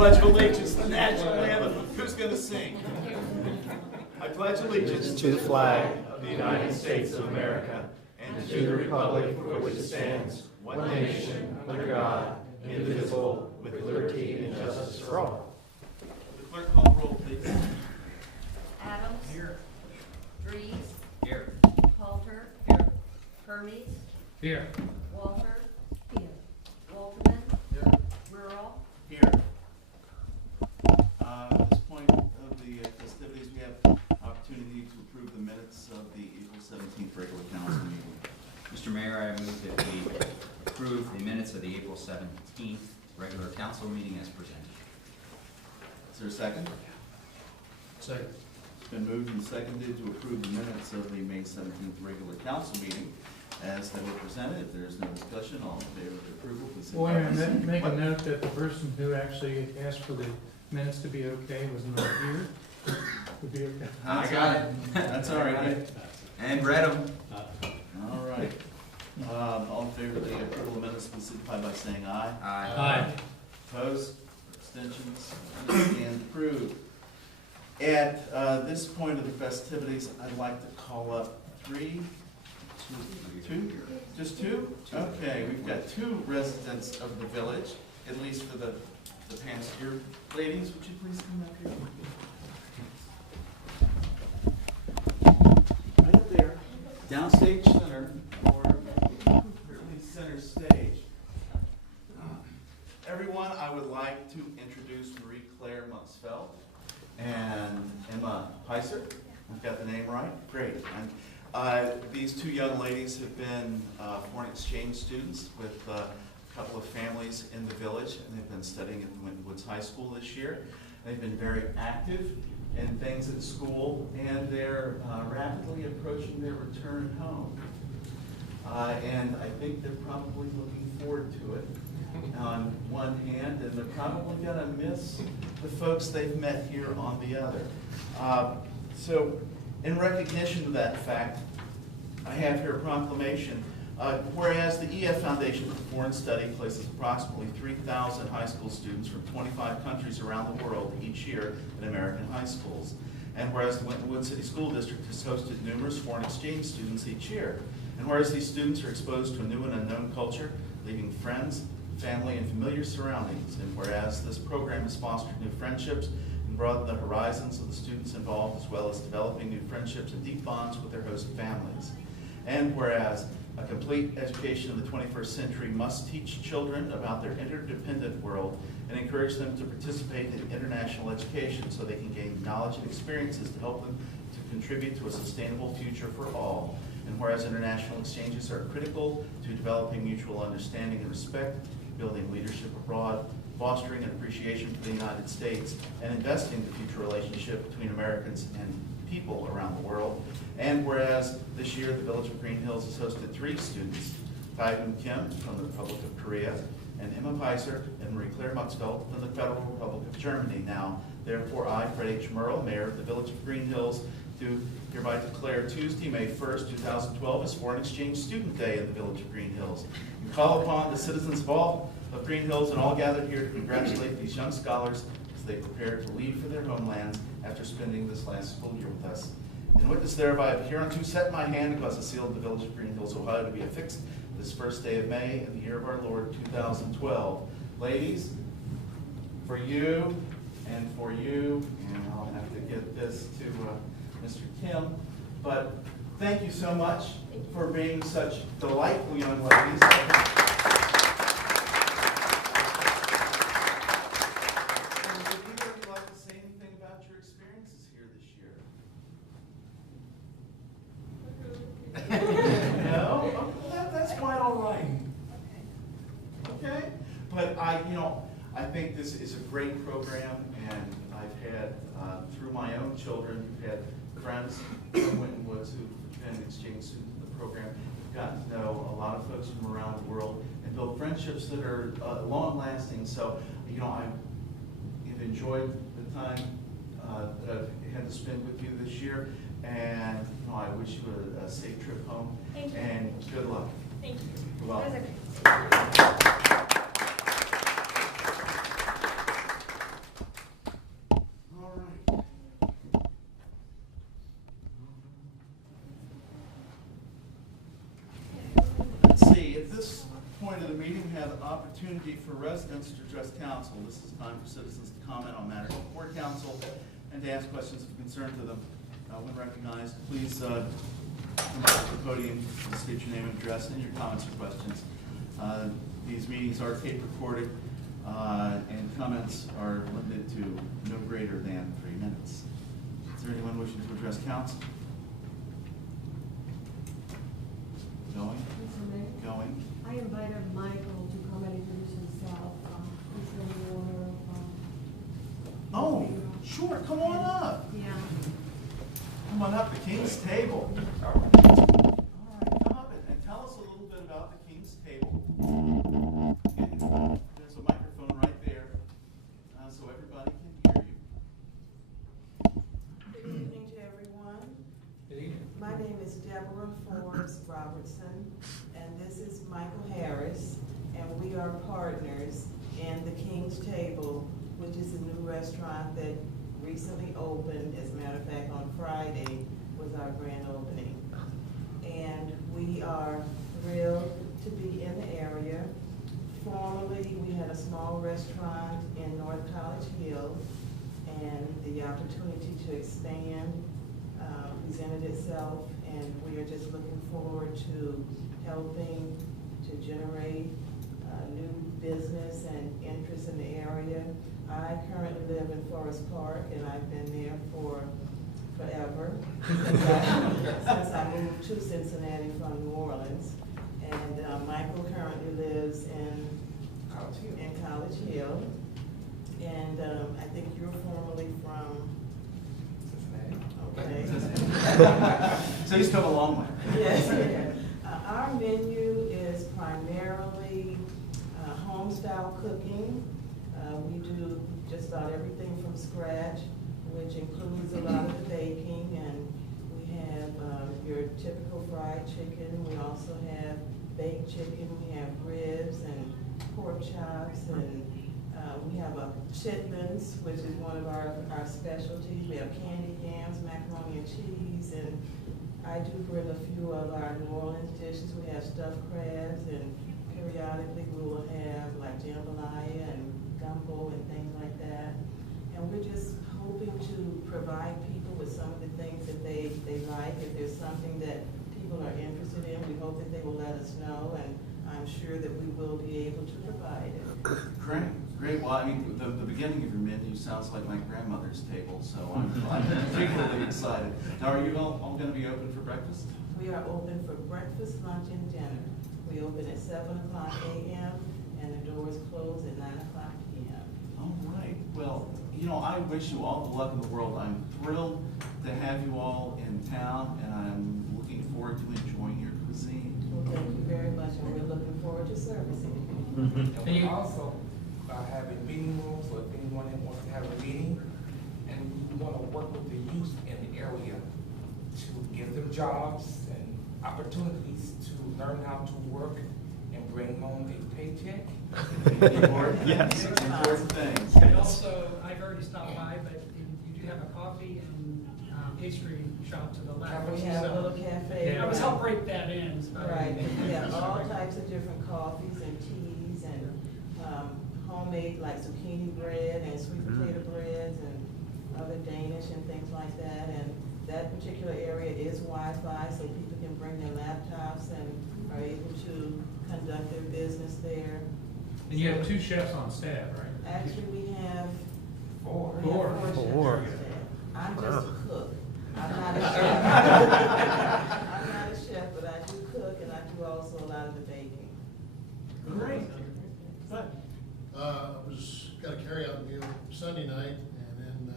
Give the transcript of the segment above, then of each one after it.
Pledge of Allegiance, the national anthem. Who's going to sing? I pledge allegiance to the flag of the United States of America and to the republic for which it stands, one nation, under God, indivisible, with liberty and justice for all. The clerk call the roll, please. Adams. Here. Dries. Here. Halter. Here. Hermes. Here. Walter. Here. Walterman. Here. Rural. Here. At this point of the festivities, we have opportunity to approve the minutes of the April 17th regular council meeting. Mr. Mayor, I move that we approve the minutes of the April 17th regular council meeting as presented. Is there a second? Second. It's been moved and seconded to approve the minutes of the May 17th regular council meeting as they were presented. If there is no discussion, all in favor of the approval, please signify Wait by a minute, saying- make a What? note that the person who actually asked for the minutes to be okay was not here. Would be okay. I got it. That's all right. And read them. All right. All in favor of the approval of minutes, please signify by saying aye. Aye. Opposed? Abstentions? And approved. At this point of the festivities, I'd like to call up two? Just two? Okay, we've got two residents of the village, at least for the past year. Ladies, would you please come up here? Right up there, downstage center, or at least center stage. Everyone, I would like to introduce Marie Claire Munsfeld and Emma Peiser. I've got the name right? Great. These two young ladies have been foreign exchange students with a couple of families in the village, and they've been studying at the Winton Woods High School this year. They've been very active in things at school, and they're rapidly approaching their return home. And I think they're probably looking forward to it on one hand, and they're probably going to miss the folks they've met here on the other. So in recognition of that fact, I have here a proclamation. Whereas the EF Foundation for Foreign Study places approximately 3,000 high school students from 25 countries around the world each year in American high schools. And whereas the Winton Woods City School District has hosted numerous foreign exchange students each year. And whereas these students are exposed to a new and unknown culture, leaving friends, family, and familiar surroundings. And whereas this program has fostered new friendships and broadened the horizons of the students involved, as well as developing new friendships and deep bonds with their host families. And whereas a complete education of the 21st century must teach children about their interdependent world and encourage them to participate in international education so they can gain knowledge and experiences to help them to contribute to a sustainable future for all. And whereas international exchanges are critical to developing mutual understanding and respect, building leadership abroad, fostering an appreciation for the United States, and investing in the future relationship between Americans and people around the world. And whereas this year the Village of Greenhills has hosted 3 students, Taehoon Kim from the Republic of Korea, and Emma Peiser and Marie Claire Munsfeld from the Federal Republic of Germany. Now, therefore, I, Fred H. Murrow, Mayor of the Village of Greenhills, do hereby declare Tuesday, May 1st, 2012 as Foreign Exchange Student Day in the Village of Greenhills. We call upon the citizens of Greenhills and all gathered here to congratulate these young scholars as they prepare to leave for their homelands after spending this last school year with us. In witness thereof, I have hereunto set my hand and caused the seal of the Village of Greenhills, Ohio, to be affixed this first day of May in the year of our Lord, 2012. Ladies, for you, and I'll have to get this to Mr. Kim, but thank you so much for being such delightful young ladies. No? Oh, that's quite all right. Okay? But I think this is a great program, and I've had, through my own children, who've had friends from Winton Woods who've been exchange students in the program. We've gotten to know a lot of folks from around the world and build friendships that are long-lasting. So, I've enjoyed the time that I've had to spend with you this year, and I wish you a safe trip home. Thank you. And good luck. Thank you. You're welcome. That was a meeting, we have an opportunity for residents to address council. This is time for citizens to comment on matters before council and to ask questions of concern to them. When recognized, please come up to the podium and state your name and address and your comments or questions. These meetings are tape recorded, and comments are limited to no greater than 3 minutes. Is there anyone wishing to address council? Going? Mr. Mayor, Going? I invited Michael to come and introduce himself. He's the owner of, Oh, sure, come on up. yeah. Come on up, the King's Table. All right, come up and tell us a little bit about the King's Table. Okay, there's a microphone right there, so everybody can hear you. Good evening to everyone. Good evening. My name is Deborah Forbes Robertson, and this is Michael Harris, and we are partners in the King's Table, which is a new restaurant that recently opened. As a matter of fact, on Friday was our grand opening. And we are thrilled to be in the area. Formerly, we had a small restaurant in North College Hill, and the opportunity to expand presented itself, and we are just looking forward to helping to generate new business and interest in the area. I currently live in Forest Park, and I've been there for forever, since I moved to Cincinnati from New Orleans. And Michael currently lives in College Hill. And I think you're formerly from Okay. So you still have a long way. Yes. Our menu is primarily home-style cooking. We do just about everything from scratch, which includes a lot of the baking, and we have your typical fried chicken. We also have baked chicken. We have ribs and pork chops, and we have chitlins, which is one of our specialties. We have candied yams, macaroni and cheese, and I do bring a few of our New Orleans dishes. We have stuffed crabs, and periodically we will have like jambalaya and gumbo and things like that. And we're just hoping to provide people with some of the things that they like. If there's something that people are interested in, we hope that they will let us know, and I'm sure that we will be able to provide it. Great, great. Well, I mean, the beginning of your menu sounds like my grandmother's table, so I'm particularly excited. Now, are you all going to be open for breakfast? We are open for breakfast, lunch, and dinner. We open at 7 o'clock a.m. and the doors close at 9 o'clock p.m. All right. Well, you know, I wish you all the luck in the world. I'm thrilled to have you all in town, and I'm looking forward to enjoying your cuisine. Well, thank you very much, and we're looking forward to servicing you. And we also have a meeting room, so if anyone wants to have a meeting, and we want to work with the youth in the area to give them jobs and opportunities to learn how to work and bring home a paycheck. Important, yes, important things. And also, I've already stopped by, but you do have a coffee and pastry shop to the left. We have a little cafe. I was helping break that in. so- Right, we have all types of different coffees and teas and homemade like zucchini bread and sweet potato breads and other Danish and things like that. And that particular area is Wi-Fi, so people can bring their laptops and are able to conduct their business there. And you have 2 chefs on staff, right? Actually, we have Four. we have 4 chefs Four. on staff. I'm just a cook. I'm not a chef. I'm not a chef, but I do cook, and I do also a lot of the baking. Great. Got a carry-out meal Sunday night, and then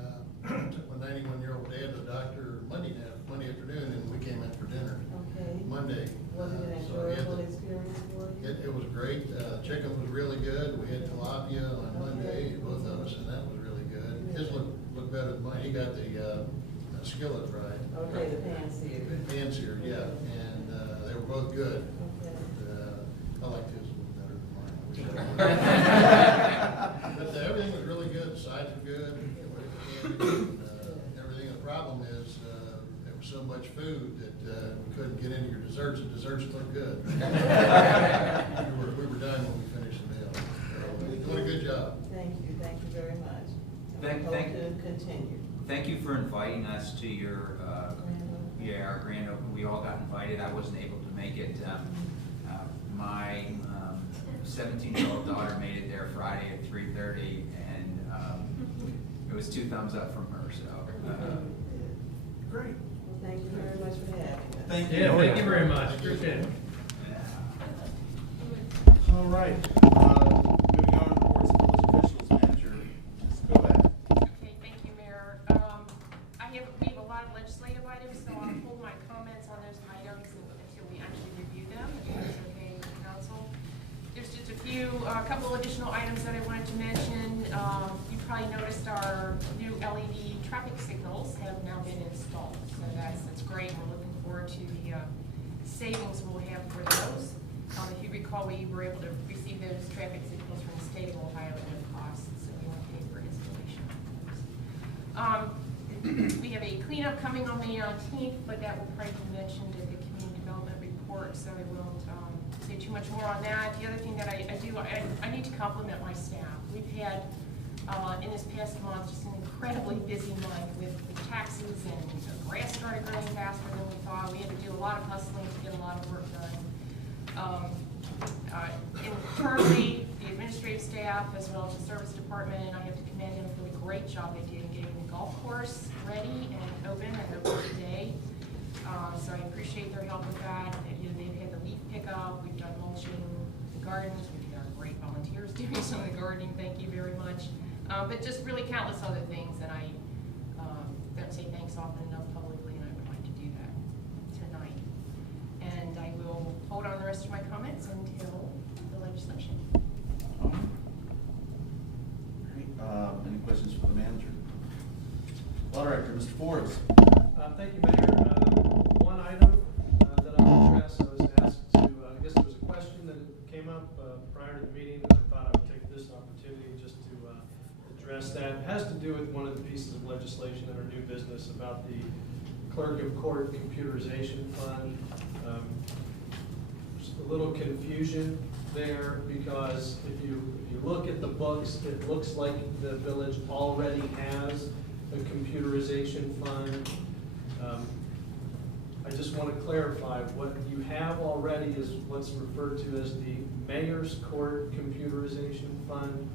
took my 91-year-old dad to the doctor Monday afternoon, and we came in for dinner Okay. Monday. Was it an So we had enjoyable the- experience for you? It was great. Chicken was really good. We had tilapia on Monday, both of us, and that was really good. His looked better than mine. He got the skillet fried. Okay, the pan-seared. Pan-seared, yeah, and they were both good. Okay. I liked his a little better than mine. But everything was really good. The sides were good. And, everything. The problem is there was so much food that we couldn't get into your desserts. The desserts looked good. We were done when we Thank- hope thank- to continue. Thank you for inviting us to your, our grand opening. We all got invited. I wasn't able to make it. My 17-year-old daughter made it there Friday at 3:30, and it was 2 thumbs up from her, so. Great. Well, thank you very much for having us. Thank you. Yeah, thank you very much, appreciate it. All right, moving on to reports of village officials, manager, let's go ahead. Okay, thank you, Mayor. We have a lot of legislative items, so I'll hold my comments on those items until we actually review them, if that's okay with the council. There's just a couple additional items that I wanted to mention. You probably noticed our new LED traffic signals have now been installed, so that's great. We're looking forward to the savings we'll have for those. If you recall, we were able to receive those traffic signals from the state of Ohio at no cost, so we won't pay for installation of those. We have a cleanup coming on May 19th, but that will probably be mentioned at the community development report, so I won't say too much more on that. The other thing that I need to compliment my staff. We've had, in this past month, just an incredibly busy month with taxes, and the grass started growing faster than we thought. We had to do a lot of hustling to get a lot of work done. Internally, the administrative staff, as well as the service department, I have to commend them for the great job they did in getting the golf course ready and open and open today. So I appreciate their help with that. They've had the leaf pickup, we've done mulching the gardens, we've got great volunteers doing some of the gardening, thank you very much. But just really countless other things, and I don't say thanks often enough publicly, and I would like to do that tonight. And I will hold on the rest of my comments until the legislation. Great, any questions for the manager? Law Director, Mr. Forbes. Thank you, Mayor. One item that I'll address, I was asked to, I guess there was a question that came up prior to the meeting, and I thought I would take this opportunity just to address that. It has to do with one of the pieces of legislation in our new business about the Clerk of Court Computerization Fund. There's a little confusion there, because if you look at the books, it looks like the village already has a computerization fund. I just want to clarify, what you have already is what's referred to as the Mayor's Court Computerization Fund.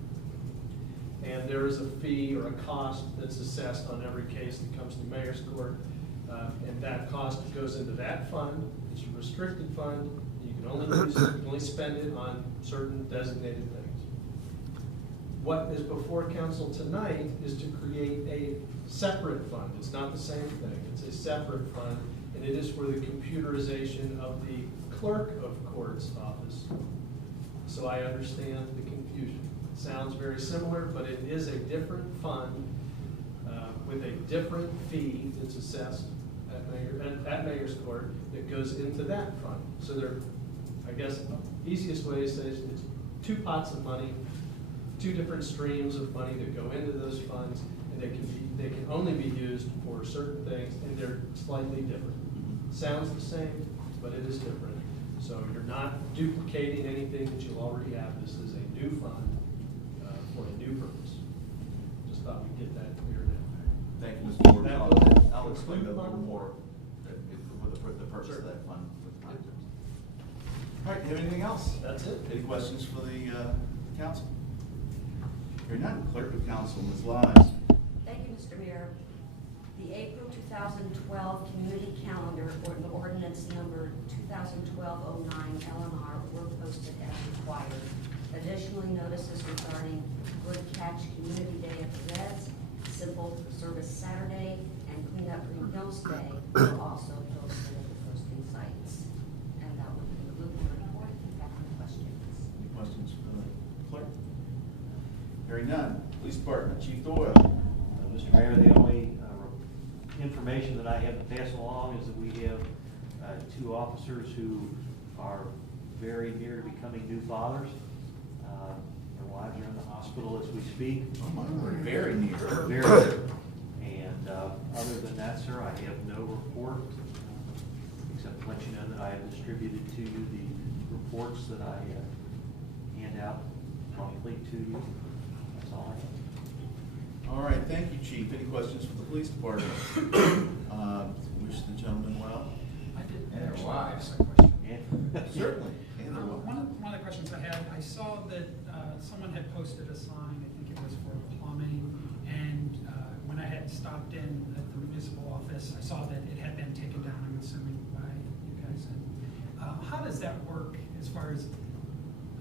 And there is a fee or a cost that's assessed on every case that comes to Mayor's Court. And that cost goes into that fund. It's a restricted fund. You can only use it, you can only spend it on certain designated things. What is before council tonight is to create a separate fund. It's not the same thing. It's a separate fund, and it is for the computerization of the Clerk of Court's office. So I understand the confusion. It sounds very similar, but it is a different fund with a different fee that's assessed at Mayor's Court that goes into that fund. So there, I guess, the easiest way to say it is it's 2 pots of money, 2 different streams of money that go into those funds, and they can only be used for certain things, and they're slightly different. Sounds the same, but it is different. So you're not duplicating anything that you already have. This is a new fund for a new purpose. Just thought we'd get that clear now. Thank you, Mr. Forbes. That will- I'll explain that a little more with the purpose of that fund with time. All right, you have anything else? That's it. Any questions for the council? Hearing none, Clerk of Council, Ms. Lies. Thank you, Mr. Mayor. The April 2012 community calendar or the ordinance number 2012-09 LMR were posted as required. Additionally, notices regarding Good Catch Community Day at the Reds, Simple Service Saturday, and Clean Up Greenhills Day were also posted at the posting sites. And that would conclude the report. If you have any questions. Any questions for the clerk? Hearing none, Police Department, Chief Doyle. Mr. Mayor, the only information that I have to pass along is that we have 2 officers who are very near to becoming new fathers. Their wives are in the hospital as we speak. Oh my, we're very near. Very near. And other than that, sir, I have no report, except to let you know that I have distributed to you the reports that I hand out monthly to you. That's all I have. All right, thank you, Chief. Any questions for the police department? Wish the gentleman well. I did And their actually wives. have a question. Certainly. And they're welcome. One of the questions I had, I saw that someone had posted a sign, I think it was for plumbing, and when I had stopped in at the municipal office, I saw that it had been taken down, I'm assuming, by you guys. And how does that work as far as,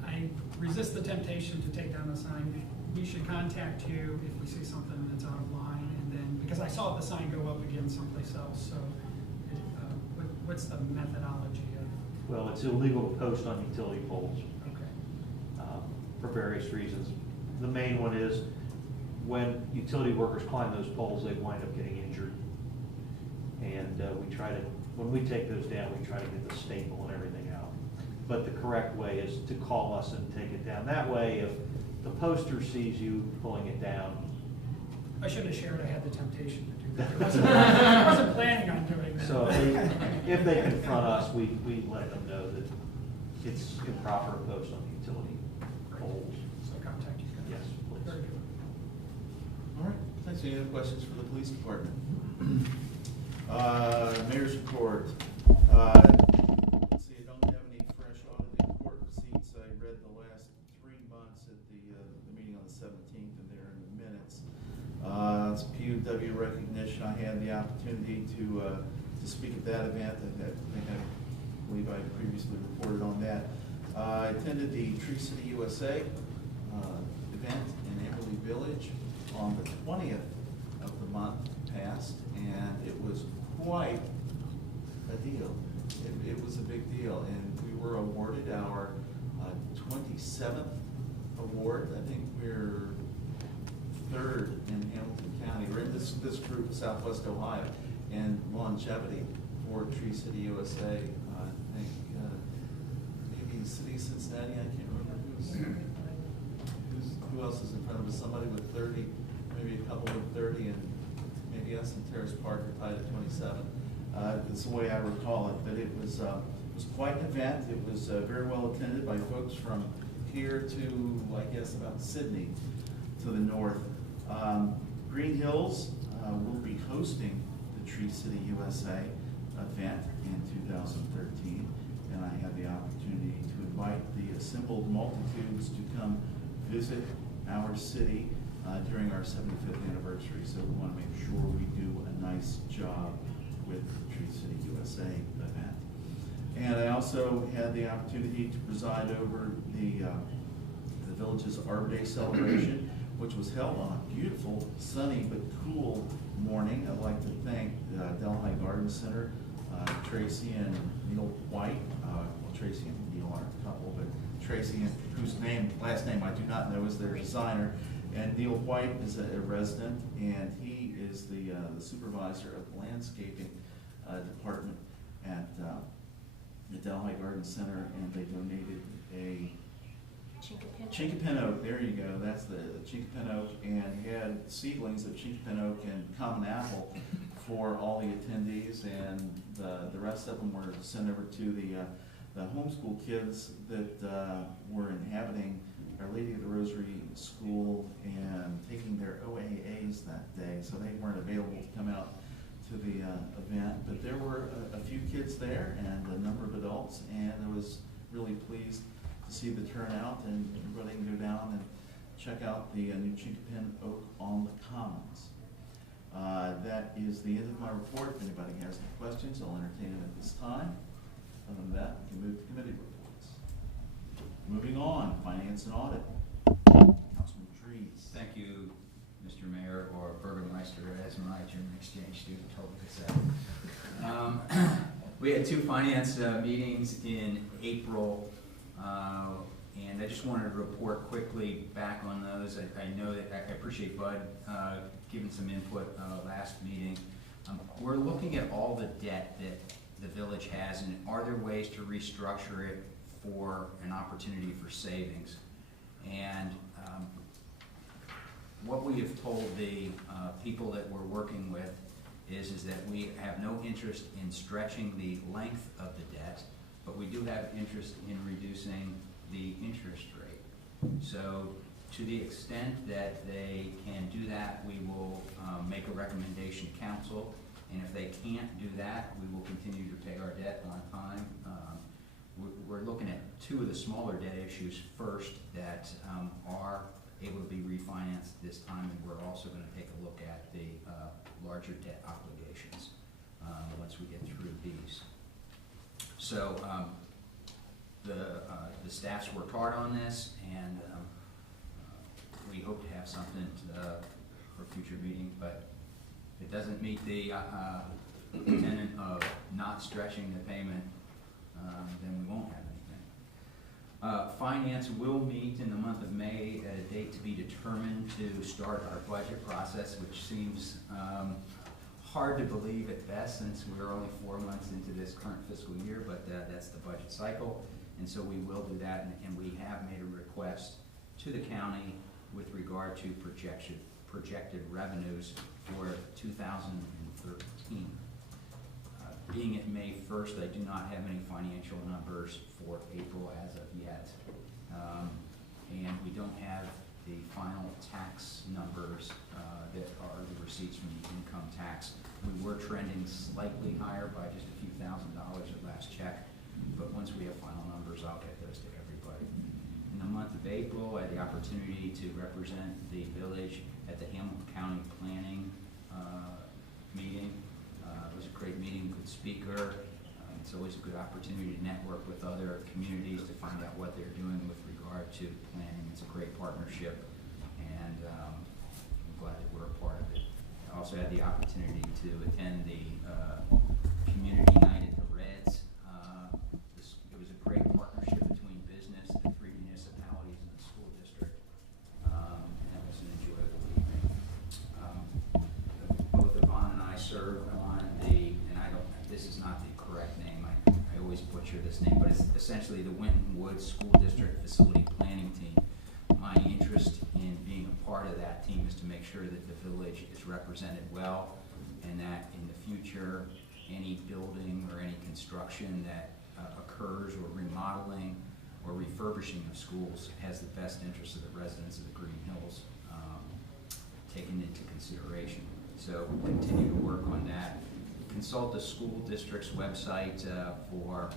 I resist the temptation to take down the sign. We should contact you if we see something that's out of line, and then, because I saw the sign go up again someplace else, so what's the methodology of? Well, it's illegal to post on utility poles Okay. for various reasons. The main one is when utility workers climb those poles, they wind up getting injured. And we try to, when we take those down, we try to get the staple and everything out. But the correct way is to call us and take it down. That way, if the poster sees you pulling it down. I should have shared I had the temptation to do that. I wasn't planning on doing that. So if they confront us, we let them know that it's improper to post on utility poles. So contact you guys. Yes, please. Very good. All right, thanks. Any other questions for the police department? Mayor's report. Let's see, I don't have any fresh audited court receipts. I read the last 3 months at the meeting on the 17th, and they're in the minutes. It's POW recognition. I had the opportunity to speak at that event. I believe I previously reported on that. I attended the Tree City USA event in Amberley Village on the 20th of the month past, and it was quite a deal. It was a big deal, and we were awarded our 27th award. I think we're 3rd in Hamilton County. We're in this group, Southwest Ohio, and longevity for Tree City USA. I think maybe City of Cincinnati. I can't remember who else is in front of us. Somebody with 30, maybe a couple with 30, and maybe us and Terrace Park are tied at 27. That's the way I recall it. But it was quite an event. It was very well attended by folks from here to, I guess, about Sydney to the north. Greenhills will be hosting the Tree City USA event in 2013, and I had the opportunity to invite the assembled multitudes to come visit our city during our 75th anniversary. So we want to make sure we do a nice job with the Tree City USA event. And I also had the opportunity to preside over the village's Arbor Day celebration, which was held on a beautiful, sunny, but cool morning. I'd like to thank Delhi Garden Center, Tracy and Neil White. Well, Tracy and Neil aren't a couple, but Tracy, whose last name I do not know, is their designer. And Neil White is a resident, and he is the supervisor of the landscaping department at the Delhi Garden Center, and they donated a Chinkapin oak, there you go, that's the Chinkapin oak, and had seedlings of Chinkapin oak and common apple for all the attendees, and the rest of them were sent over to the homeschool kids that were inhabiting Our Lady of the Rosary School and taking their OAAs that day, so they weren't available to come out to the event, but there were a few kids there and a number of adults, and I was really pleased to see the turnout, and everybody can go down and check out the new Chinkapin oak on the Commons. That is the end of my report. If anybody has any questions, I'll entertain them at this time. Other than that, we can move to committee reports. Moving on, finance and audit. Councilman Trees. Thank you, Mr. Mayor, or Burgermeister, as my German exchange student told me to say. We had 2 finance meetings in April, and I just wanted to report quickly back on those. I know that I appreciate Bud giving some input last meeting. We're looking at all the debt that the village has, and are there ways to restructure it for an opportunity for savings? And what we have told the people that we're working with is that we have no interest in stretching the length of the debt, but we do have interest in reducing the interest rate. So To the extent that they can do that, we will make a recommendation to council, and if they can't do that, we will continue to pay our debt on time. We're looking at two of the smaller debt issues first that are able to be refinanced this time, and we're also going to take a look at the larger debt obligations once we get through these. So the staff's worked hard on this, and we hope to have something for a future meeting, but if it doesn't meet the tenet of not stretching the payment, then we won't have anything. Finance will meet in the month of May at a date to be determined to start our budget process, which seems hard to believe at best since we're only 4 months into this current fiscal year, but that's the budget cycle. And so we will do that, and we have made a request to the county with regard to projected revenues for 2013. Being it May 1st, I do not have any financial numbers for April as of yet. And we don't have the final tax numbers that are the receipts from the income tax. We were trending slightly higher by just a few $1,000s at last check, but once we have final numbers, I'll get those to everybody. In the month of April, I had the opportunity to represent the village at the Hamilton County Planning meeting. It was a great meeting, good speaker. It's always a good opportunity to network with other communities to find out what they're doing with regard to planning. It's a great partnership, and I'm glad that we're a part of it. I also had the opportunity to attend the Community Night at the Reds. It was a great partnership between business, the 3 municipalities, and the school district, and that was an enjoyable evening. Both Yvonne and I served on the, and this is not the correct name, I always butcher this name, but it's essentially the Winton Woods School District Facility Planning Team. My interest in being a part of that team is to make sure that the village is represented well, and that in the future, any building or any construction that occurs, or remodeling or refurbishing of schools, has the best interest of the residents of the Greenhills taken into consideration. So we'll continue to work on that. Consult the school district's website for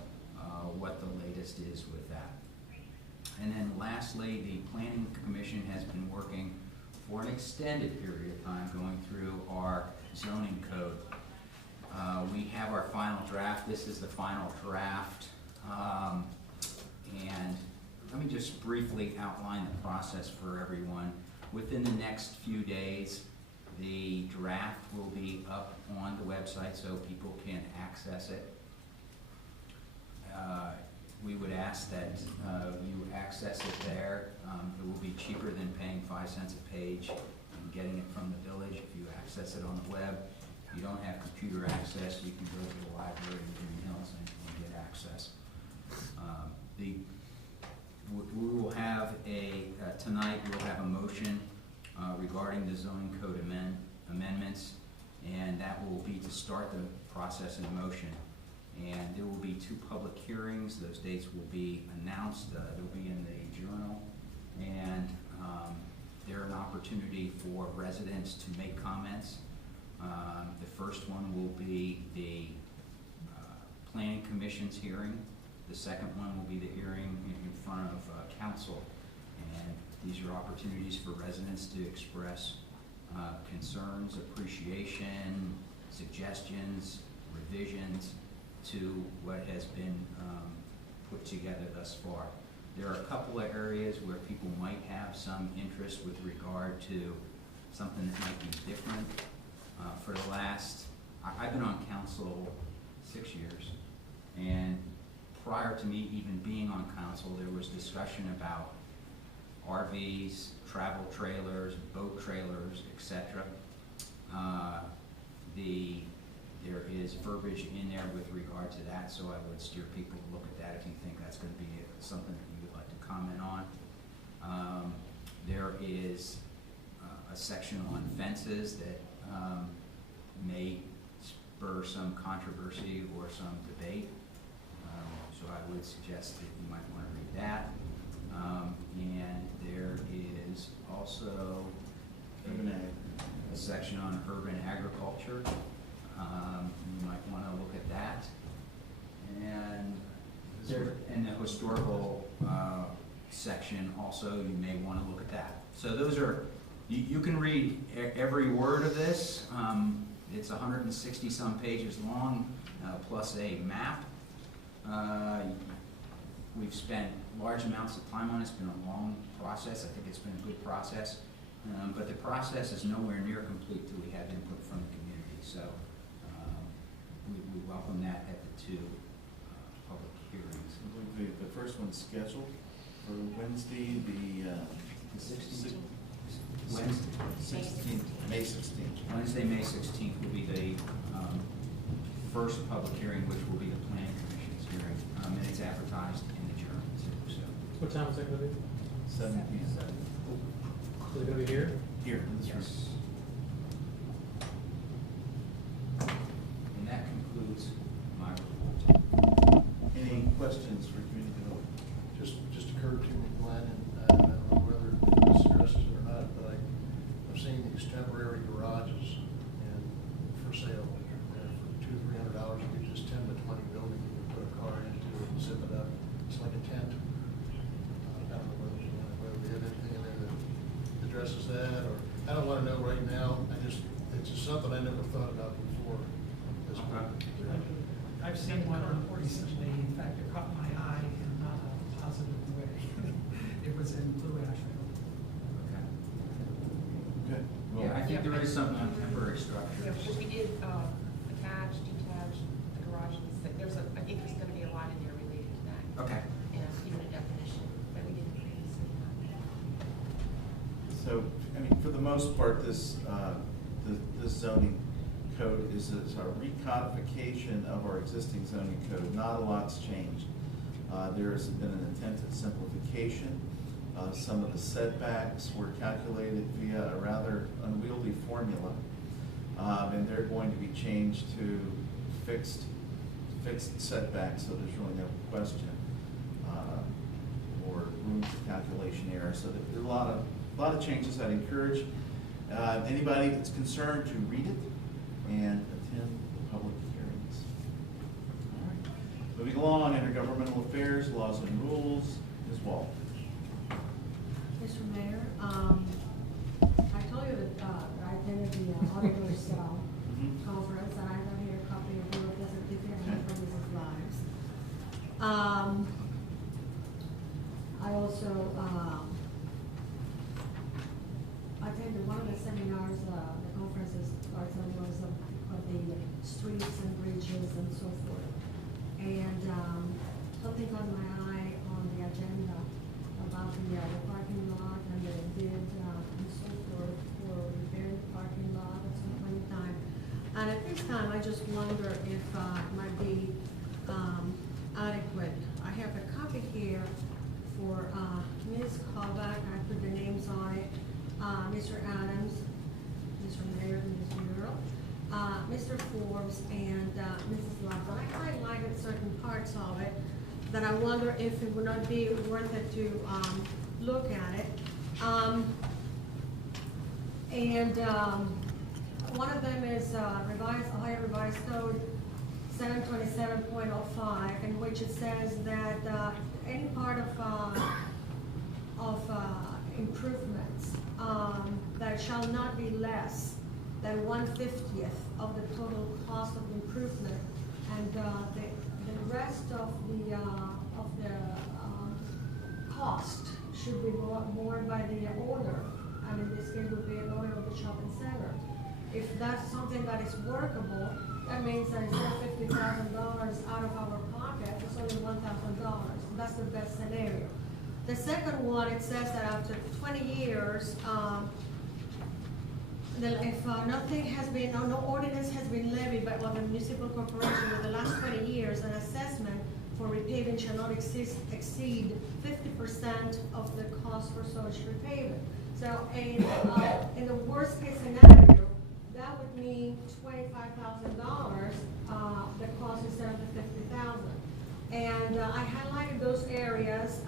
what the latest is with that. And then lastly, the Planning Commission has been working for an extended period of time going through our zoning code. We have our final draft. This is the final draft. And let me just briefly outline the process for everyone. Within the next few days, the draft will be up on the website so people can access it. We would ask that you access it there. It will be cheaper than paying 5 cents a page and getting it from the village if you access it on the web. If you don't have computer access, you can go to the library in Greenhills and get access. We will have tonight we'll have a motion regarding the zoning code amendments, and that will be to start the process in motion. And there will be 2 public hearings. Those dates will be announced. They'll be in the journal, and they're an opportunity for residents to make comments. The first one will be the Planning Commission's hearing. The second one will be the hearing in front of council. And these are opportunities for residents to express concerns, appreciation, suggestions, revisions to what has been put together thus far. There are a couple of areas where people might have some interest with regard to something that might be different. For the last, I've been on council 6 years, and prior to me even being on council, there was discussion about RVs, travel trailers, boat trailers, etc. There is verbiage in there with regard to that, so I would steer people to look at that if you think that's going to be something that you would like to comment on. There is a section on fences that may spur some controversy or some debate, so I would suggest that you might want to read that. And there is section on urban agriculture. You might want to look at that. And there, in the historical section also, you may want to look at that. So those are, you can read every word of this. It's 160 some pages long, plus a map. We've spent large amounts of time on it. It's been a long process. I think it's been a good process. But the process is nowhere near complete till we have input from the community. So we welcome that at the two public hearings. I believe the first one's scheduled for Wednesday, the 16th. May 16th. Wednesday, May 16th will be the first public hearing, which will be the planning commission's hearing. And it's advertised in the journal too, so. What time is that gonna be? 7 p.m. Is it gonna be here? Here, in this room. Yes. And that concludes my report. Any questions for community development? Just occurred to me, Glenn, and I don't know whether this addresses it or not, but I've seen these temporary garages and for sale. For $200-300, you get this 10 by 20 building, you can put a car into it and zip it up. It's like a tent. I don't know whether we have anything in there that addresses that, or I don't want to know right now. It's just something I never thought about before. I've seen one recently, in fact, it caught my eye in not a positive way. It was in Blue Asheville. Okay. Good. Yeah, I think there is something on temporary Yeah, structures. because we did attached, detached, the garages, I think there's gonna be a lot in there related to that. Okay. And even a definition that we didn't previously have. So, I mean, for the most part, this zoning code is a recodification of our existing zoning code. Not a lot's changed. There has been an attempt at simplification. Some of the setbacks were calculated via a rather unwieldy formula, and they're going to be changed to fixed setbacks, so there's really no question or room for calculation error. So there are a lot of changes. I'd encourage anybody that's concerned to read it and attend the public hearings. All right. Moving along, intergovernmental affairs, laws and rules. Ms. Wall. Mr. Mayor, I told you that I attended the auditors conference, and I have here a copy of your certificate from Mrs. Lives. I also attended one of the seminars, the conferences, was of the streets and bridges and so forth. And something caught my eye on the agenda about the parking lot and the bid and so forth for repairing the parking lot at some point in time. And at this time, I just wonder if it might be adequate. I have a copy here for Ms. Kovac. I put the names on it. Mr. Adams, Mr. Mayor, and Ms. Muriel, Mr. Forbes, and Mrs. Love. I highlighted certain parts of it that I wonder if it would not be worth it to look at it. One of them is Ohio Revised Code 727.05, in which it says that any part of improvements that shall not be less than 1/50th of the total cost of the improvement, and the rest of the cost should be borne by the owner, and in this case would be an owner of the shopping center. If that's something that is workable, that means that instead of $50,000 out of our pocket, it's only $1,000. That's the best scenario. The second one, it says that after 20 years, if nothing has been, no ordinance has been levied by the municipal corporation in the last 20 years, an assessment for repaving shall not exceed 50% of the cost for such repaving. So in the worst case scenario, that would mean $25,000, the cost instead of the $50,000. And I highlighted those areas.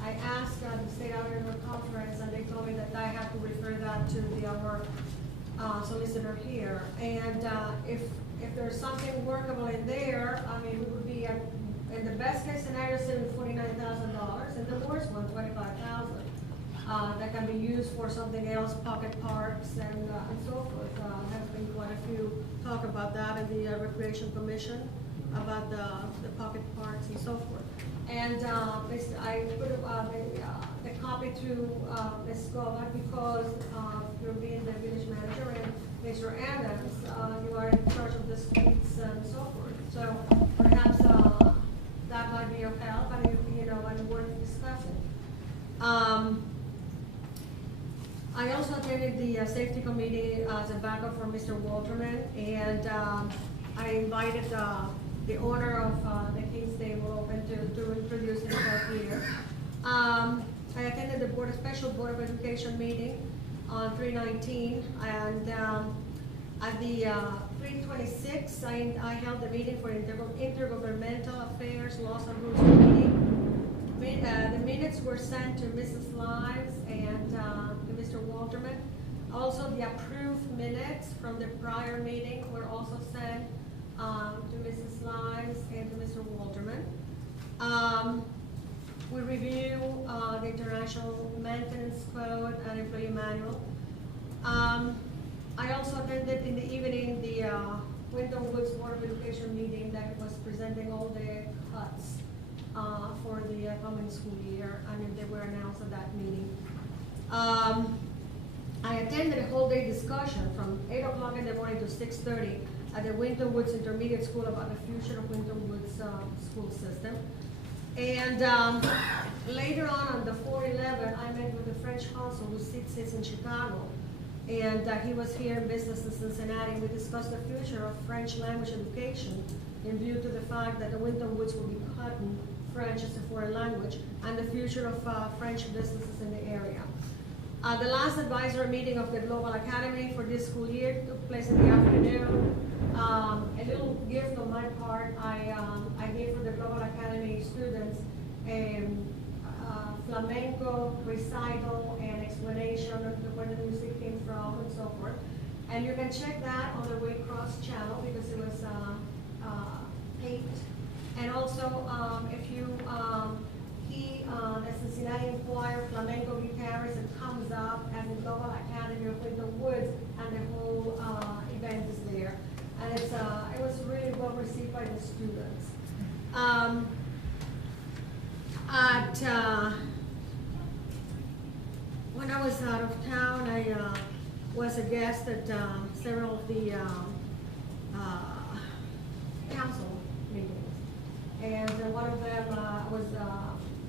I asked the state auditor conference, and they told me that I had to refer that to our solicitor here. And if there's something workable in there, I mean, we would be, in the best case scenario, saving $49,000, and the worst one, $25,000. That can be used for something else, pocket parks and so forth. Has been quite a few talk about that in the Recreation Commission, about the pocket parks and so forth. And I put the copy to Ms. Scova because you're being the village manager, and Mr. Adams, you are in charge of the streets and so forth. So perhaps that might be of help, and and worth discussing. I also attended the safety committee as a backup for Mr. Walterman, and I invited the owner of the King's Table Open to introduce himself here. I attended the special Board of Education meeting on 3/19, and at the 3/26, I held the meeting for Intergovernmental Affairs, Laws and Rules Committee. The minutes were sent to Mrs. Lives and to Mr. Walterman. Also, the approved minutes from the prior meeting were also sent to Mrs. Lives and to Mr. Walterman. We review the International Maintenance Code and Employee Manual. I also attended in the evening the Winton Woods Board of Education meeting that was presenting all the cuts for the coming school year, and they were announced at that meeting. I attended a whole day discussion from 8 o'clock in the morning to 6:30 at the Winton Woods Intermediate School about the future of Winton Woods school system. And later on the 4/11, I met with the French consul who sits in Chicago. And he was here in business in Cincinnati. We discussed the future of French language education in view to the fact that the Winton Woods will be cutting French as a foreign language, and the future of French businesses in the area. The last advisory meeting of the Global Academy for this school year took place in the afternoon. A little gift on my part, I gave for the Global Academy students a flamenco recital and explanation of where the music came from and so forth. And you can check that on the Red Cross channel because it was taped. And also, if you the Cincinnati Choir flamenco guitarist, it comes up as the Global Academy of Winton Woods, and the whole event is there. And it was really well received by the students. When I was out of town, I was a guest at several of the council meetings. And one of them was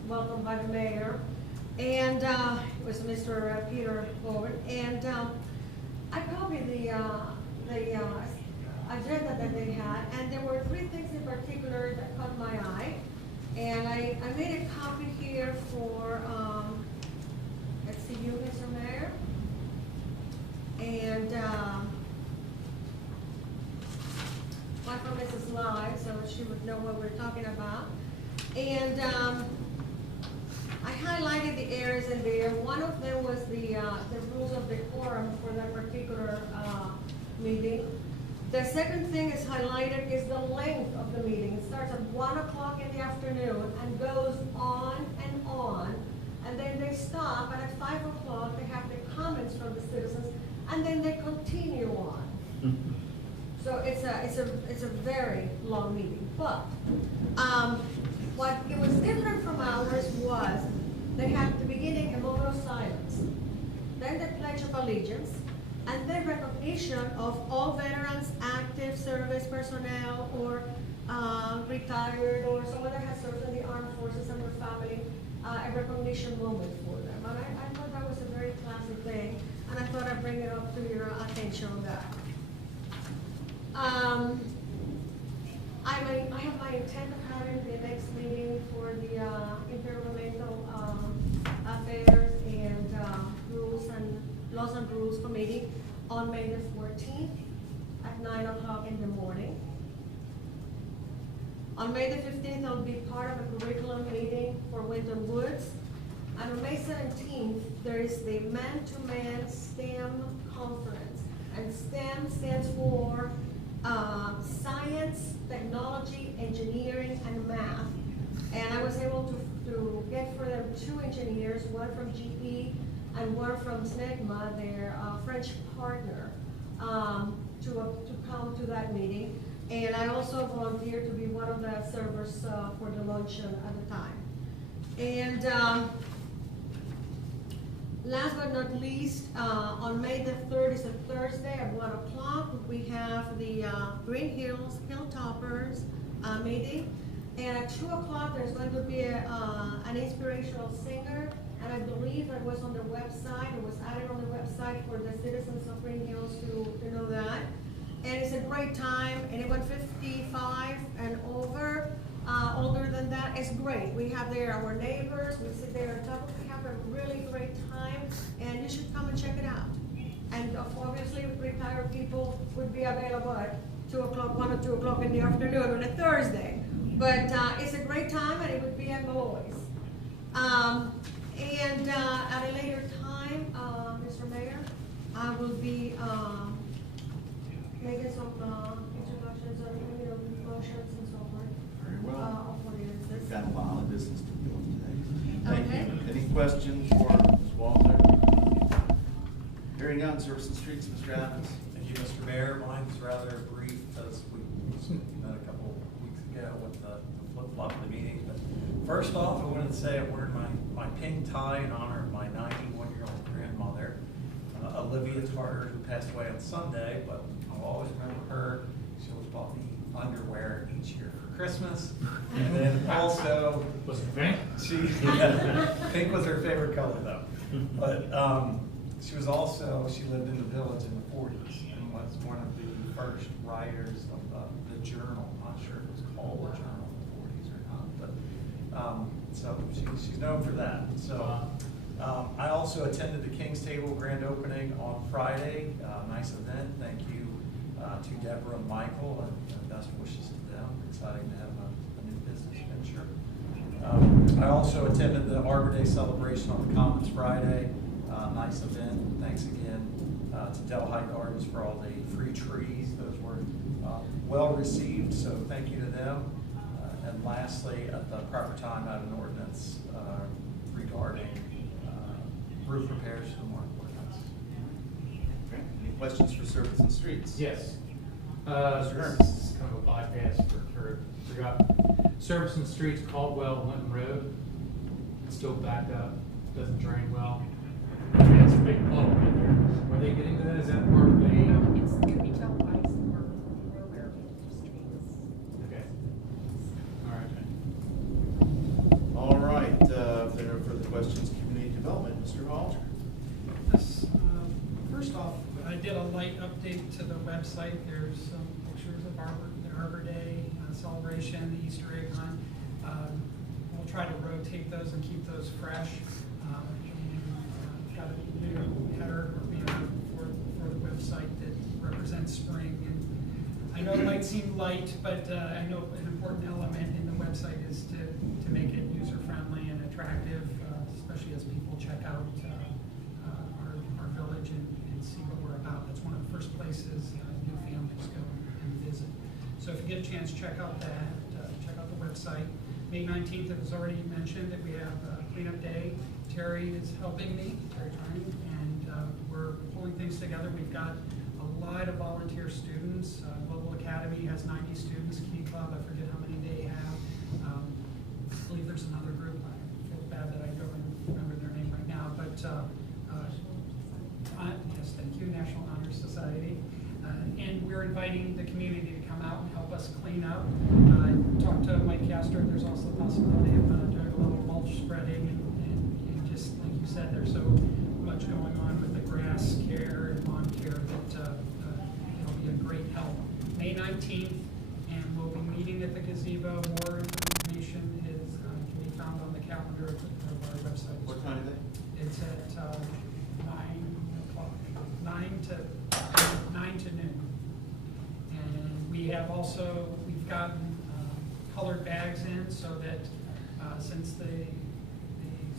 welcomed by the mayor, and it was Mr. Peter Bowen. And I copied the agenda that they had, and there were 3 things in particular that caught my eye. And I made a copy here for, let's see, you, Mr. Mayor. And one from Mrs. Live, so she would know what we're talking about. And I highlighted the areas in there. One of them was the rules of decorum for that particular meeting. The second thing is highlighted is the length of the meeting. It starts at 1 o'clock in the afternoon and goes on, and then they stop, and at 5 o'clock they have the comments from the citizens, and then they continue on. So it's a very long meeting. But what it was different from ours was they had at the beginning a moment of silence, then the Pledge of Allegiance, and then recognition of all veterans, active service personnel, or retired, or someone that has served in the armed forces and their family, a recognition moment for them. And I thought that was a very classic thing, and I thought I'd bring it up to your attention on that. I have my intent of having the next meeting for the Intergovernmental Affairs and Laws and Rules Committee on May the 14th at 9 o'clock in the morning. On May the 15th, I'll be part of a curriculum meeting for Winton Woods. And on May 17th, there is the Man-to-Man STEM Conference. And STEM stands for science, technology, engineering, and math. And I was able to get for them 2 engineers, one from GE and one from SNEGMA, their French partner, to come to that meeting. And I also volunteered to be one of the servers for the luncheon at the time. And last but not least, on May the 3rd is a Thursday at 1 o'clock, we have the Greenhills Hilltoppers meeting. And at 2 o'clock, there's going to be an inspirational singer, and I believe that was on the website. It was added on the website for the citizens of Greenhills to know that. And it's a great time. Anyone 55 and over, older than that, it's great. We have there our neighbors. We sit there and talk. We have a really great time, and you should come and check it out. And obviously, retired people would be available at 2 o'clock, 1 or 2 o'clock in the afternoon on a Thursday. But it's a great time, and it would be at Malloy's. And at a later time, Mr. Mayor, I will be making some introductions of motions and so forth. Very well. Of ordinances. We've got a lot of business to deal with today. Thank Okay. you. Any questions for Ms. Walter? Hearing none, Service and Streets, Mr. Adams. Thank you, Mr. Mayor. Mine's rather brief, as we met a couple weeks ago with the flip-flop of the meeting. But first off, I wanted to say I'm wearing my pink tie in honor of my 91-year-old grandmother, Olivia Tarter, who passed away on Sunday, but I'll always remember her. She always bought me underwear each year for Christmas. And then also, Was it pink? Pink was her favorite color, though. But she was also, she lived in the village in the 40s and was one of the first writers of the journal. I'm not sure if it was called the journal in the 40s or not, but so she's known for that. So I also attended the King's Table grand opening on Friday. Nice event. Thank you to Deborah and Michael, and best wishes to them. Exciting to have a new business venture. I also attended the Arbor Day celebration on the Commons Friday. Nice event. Thanks again to Delhi Gardens for all the free trees. Those were well received, so thank you to them. And lastly, at the proper time, I have an ordinance regarding roof repairs to the Mark Courthouse. Okay. Any questions for Service and Streets? Yes. Sure. This is kind of a bypass forgot. Service and Streets, Caldwell, Linton Road. It's still backed up, doesn't drain well. It's a big blow right there. Are they getting to that? Is that part of the? It's, can we tell ice or where streets? Okay. All right. All right, if there are further questions, community development, Mr. Halter. Yes, first off, I did a light update to the website. There's some pictures of the Arbor Day celebration, the Easter egg hunt. We'll try to rotate those and keep those fresh. Got a new header or banner for the website that represents spring. And I know it might seem light, but I know an important element in the website is to make it user-friendly and attractive, especially as people check out our village and see what we're about. That's one of the first places new families go and visit. So if you get a chance, check out that, check out the website. May 19th, it was already mentioned that we have cleanup day. Terry is helping me, Terry Tiny, and we're pulling things together. We've got a lot of volunteer students. Global Academy has 90 students. Key Club, I forget how many they have. I believe there's another group. I feel bad that I don't remember their name right now, but yes, thank you, National Honor Society. And we're inviting the community to come out and help us clean up. Talk to Mike Castor. There's also the possibility of doing a little mulch spreading and just like you said, there's so much going on with the grass care and lawn care that it'll be a great help. May 19th, and we'll be meeting at the gazebo. More information can be found on the calendar of our website. What time is it? It's at 9 o'clock, 9 to noon. And we have also, we've gotten colored bags in so that since the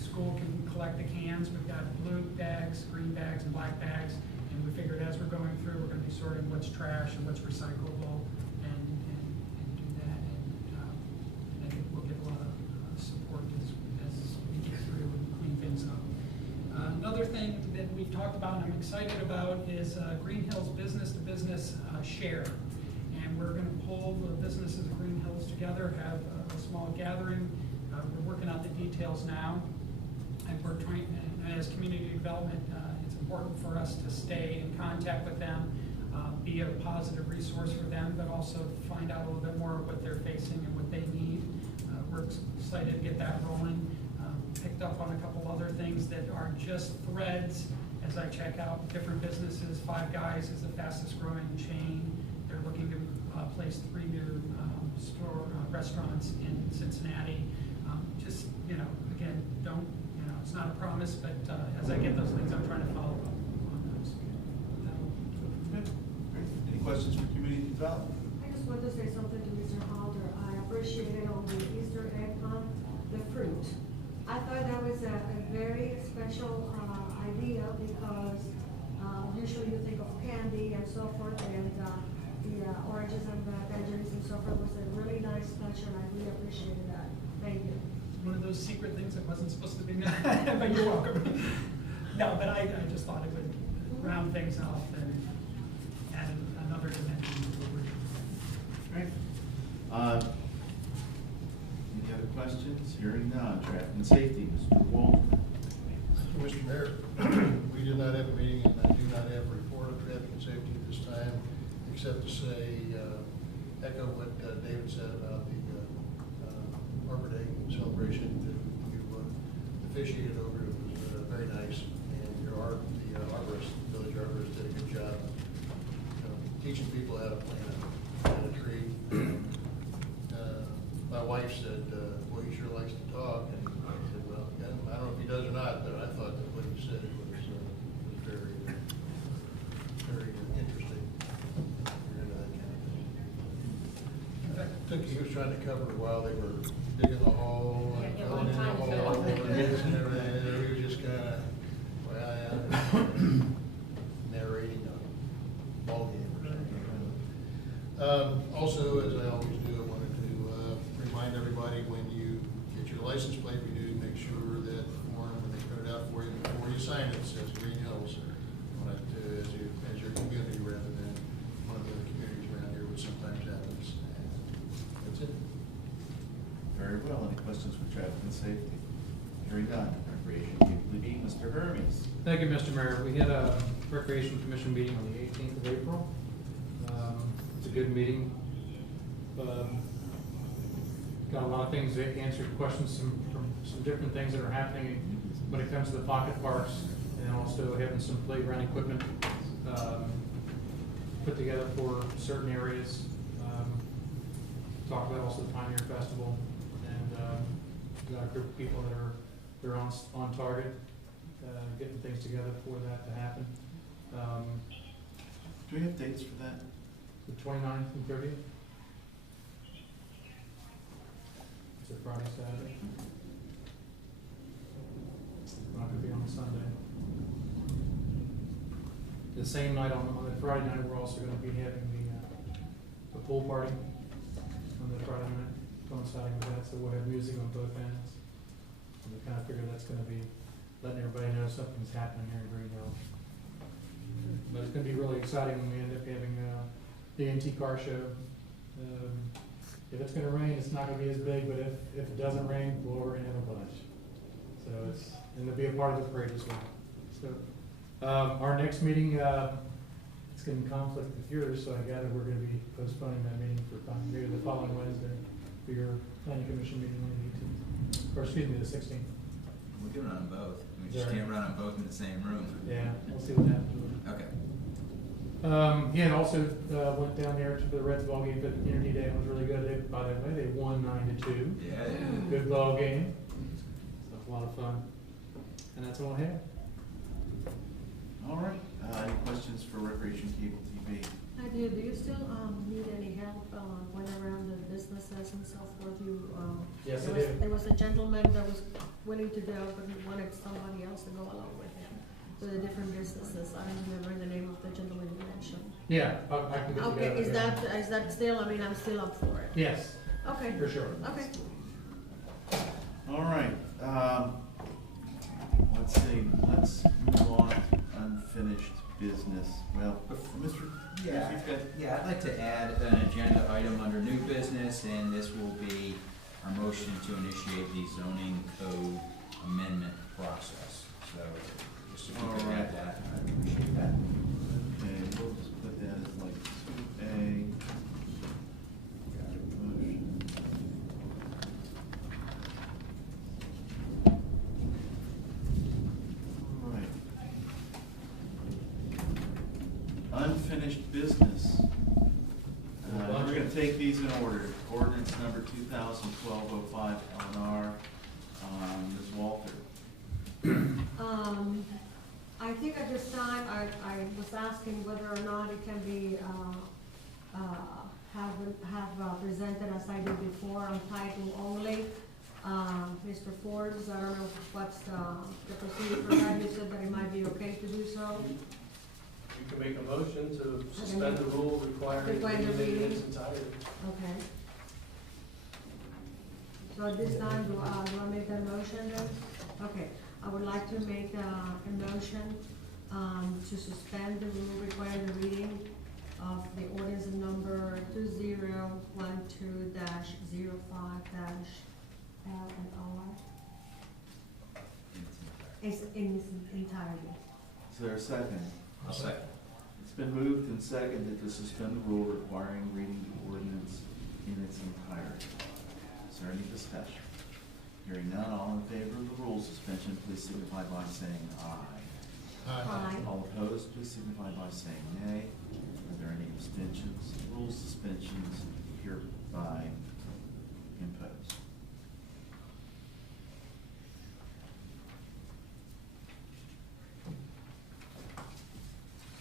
school can collect the cans, we've got blue bags, green bags, and black bags, and we figured as we're going through, we're gonna be sorting what's trash and what's recyclable and do that. And I think we'll get a lot of support as we get through and clean things up. Another thing that we've talked about and I'm excited about is Greenhills business-to-business share. And we're gonna pull the businesses of Greenhills together, have a small gathering. We're working out the details now. And we're trying, and as community development, it's important for us to stay in contact with them, be a positive resource for them, but also find out a little bit more of what they're facing and what they need. We're excited to get that rolling. Picked up on a couple other things that are just threads as I check out different businesses. Five Guys is the fastest growing chain. They're looking to place 3 new restaurants in Cincinnati. Just, again, it's not a promise, but as I get those things, I'm trying to follow up on those. Good. Great. Any questions for community development? I just want to say something to Mr. Halder. I appreciated on the Easter egg hunt, the fruit. I thought that was a very special idea because usually you think of candy and so forth, and the oranges and the tangerines and so forth was a really nice touch, and I really appreciated that. Thank you. One of those secret things that wasn't supposed to be known, but you're welcome. No, but I just thought it would round things off and add another dimension to what we're doing. Great. Any other questions? Hearing none. Traffic and safety, Mr. Wolf. Mr. Mayor, we did not have a meeting and I do not have a report of traffic and safety at this time, except to say, echo what David said about the Arbor Day celebration that you officiated over. It was very nice, and the arborist, village arborist, did a good job teaching people how to plant a tree. My wife said, "Well, he sure likes to talk," and I said, "Well, yeah, I don't know if he does or not, but I thought that what he said was very, very interesting. We're into that kind of thing. He was trying to cover while they were digging the hole and Yeah, filling in the one time hole to and this and everything. And we were just kind of, narrating a ball game or something. Also, as I always do, I wanted to remind everybody when you get your license plate renewed, make sure that the form, when they print it out for you, before you sign it, says Greenhills on it as your community rather than one of the other communities around here, which sometimes happens. And that's it. Very well. Any questions for traffic and safety? Hearing none. Recreation Committee, Mr. Hermes. Thank you, Mr. Mayor. We had a Recreation Commission meeting on the 18th of April. It's a good meeting. Got a lot of things that answered questions from some different things that are happening when it comes to the pocket parks, and also having some playground equipment put together for certain areas. Talked about also the Pioneer Festival, and got a group of people that are on target, getting things together for that to happen. Do we have dates for that? The 29th and 30th. It's a Friday, Saturday. Not gonna be on Sunday. The same night on the Friday night, we're also gonna be having the pool party on the Friday night, coinciding with that, so we'll have music on both ends. And we kind of figure that's gonna be letting everybody know something's happening here in Greenhills. But it's gonna be really exciting when we end up having the antique car show. If it's gonna rain, it's not gonna be as big, but if it doesn't rain, we're gonna have a bunch. So and it'll be a part of the parade as well. So, our next meeting, it's gonna conflict with yours, so I gather we're gonna be postponing that meeting for maybe the following Wednesday for your planning commission meeting on the 18th, or excuse me, the 16th. We can run them both. We just can't run them both in the same room. Yeah, we'll see what happens. Okay. Yeah, and also went down there to the Reds ball game for the Community Day. It was really good. By the way, they won 9-2. Yeah. Good ball game. So a lot of fun. And that's all I have. All right. Any questions for Recreation Cable TV? I do. Do you still need any help when around the businesses and so forth? Yes, there was a gentleman that was willing to go, but he wanted somebody else to go along with him. to the different businesses. I don't remember the name of the gentleman you mentioned. Yeah, I can get Okay, together. is that still, I mean, I'm still up for it. Yes, Okay, for sure. okay. All right, let's see, let's move on to unfinished business. Well, Mr. Yeah, you've got- yeah, I'd like to add an agenda item under new business, and this will be our motion to initiate the zoning code amendment process. So, just if you could add that, I'd appreciate that. Okay, we'll just put that as like 2A. Motion. All right. Unfinished business. We're gonna take these in order. Ordinance number 2012-05, LNR, Ms. Walter. I think at this time, I was asking whether or not it can be, have presented as I did before on title only. Mr. Forbes, I don't know what's the procedure for that, you said that it might be okay to do so. You can make a motion to suspend the rule requiring Requiring the reading in reading. its entirety. Okay. So at this time, do I make that motion then? Okay, I would like to make a motion to suspend the rule requiring the reading of the ordinance number 2012-05-L and R. It's in its entirety. Is there a second? I'll second. It's been moved and seconded to suspend the rule requiring reading the ordinance in its entirety. Is there any discussion? Hearing none, all in favor of the rule suspension, please signify by saying aye. Aye. All opposed, please signify by saying nay. Are there any abstentions? Rule suspensions hereby imposed.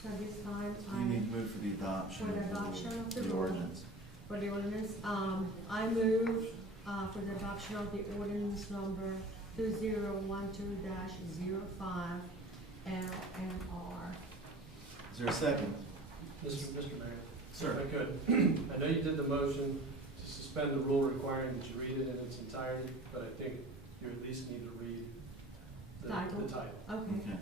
So this time, You need to move for the adoption. For the adoption of the rule. ordinance. For the ordinance, I move for the adoption of the ordinance number 2012-05 L and R. Is there a second? Mr. Mayor. Sir. If I could, I know you did the motion to suspend the rule requiring that you read it in its entirety, but I think you at least need to read the Title. title. Okay. Okay.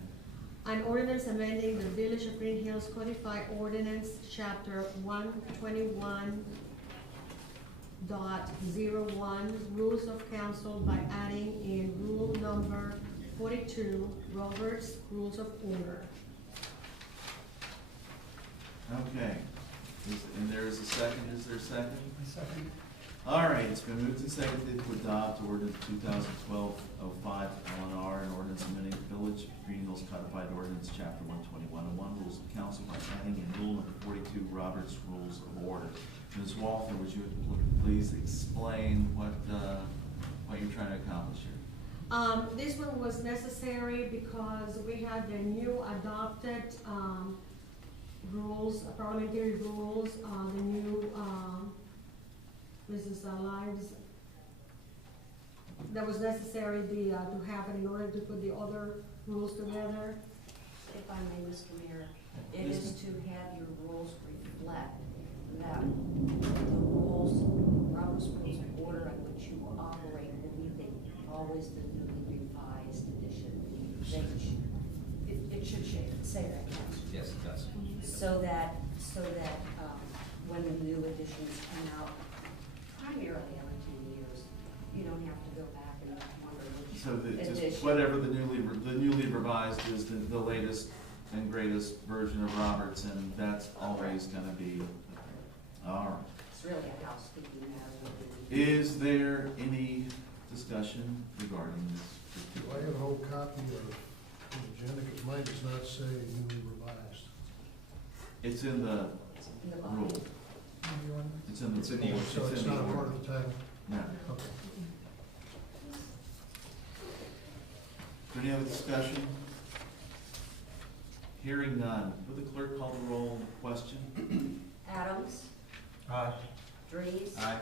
An ordinance amending the Village of Greenhills Codified Ordinance, Chapter 121.01, Rules of Council by adding in rule number 42, Robert's Rules of Order. Okay. And there is a second, is there a second? Second. All right, it's been moved and seconded to adopt ordinance 2012-05 LNR, and ordinance amending Village of Greenhills Codified Ordinance, Chapter 12101, Rules of Council by adding in rule number 42, Robert's Rules of Order. Ms. Walter, would you please explain what you're trying to accomplish here? This one was necessary because we had the new adopted rules, parliamentary rules, the new business lives. That was necessary to have it in order to put the other rules together. If I may, Mr. Mayor, it is to have your rules reflect that the rules, Robert's Rules of Order in which you operate will be always the newly revised edition. It should say that, yes. Yes, it does. So that when the new editions come out, primarily every 2 years, you don't have to go back and wonder which So that edition. just whatever the newly revised is the latest and greatest version of Roberts, and that's always gonna be, all right. It's really a housekeeping matter. Is there any discussion regarding this? Do I have an old copy of the agenda, because mine does not say newly revised. It's in the In the bottom. rule. It's in the. It's in the- So it's not a part of the title? No. Okay. Is there any other discussion? Hearing none, would the clerk call the roll on the question? Adams, Aye. Dries, Aye.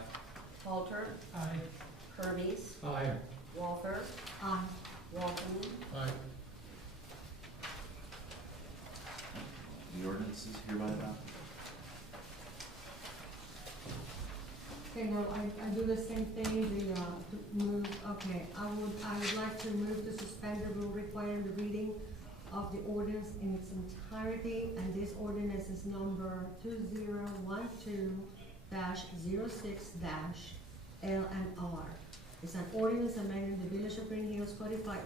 Halter, Aye. Kirby's, Aye. Walther, Aye. Walton, Aye. ordinances hereby adopted. Okay, no, I do the same thing, to move, okay, I would like to move to suspend the rule requiring the reading of the ordinance in its entirety, and this ordinance is number 2012-06-L and R. It's an ordinance amending the Village of Greenhills Codified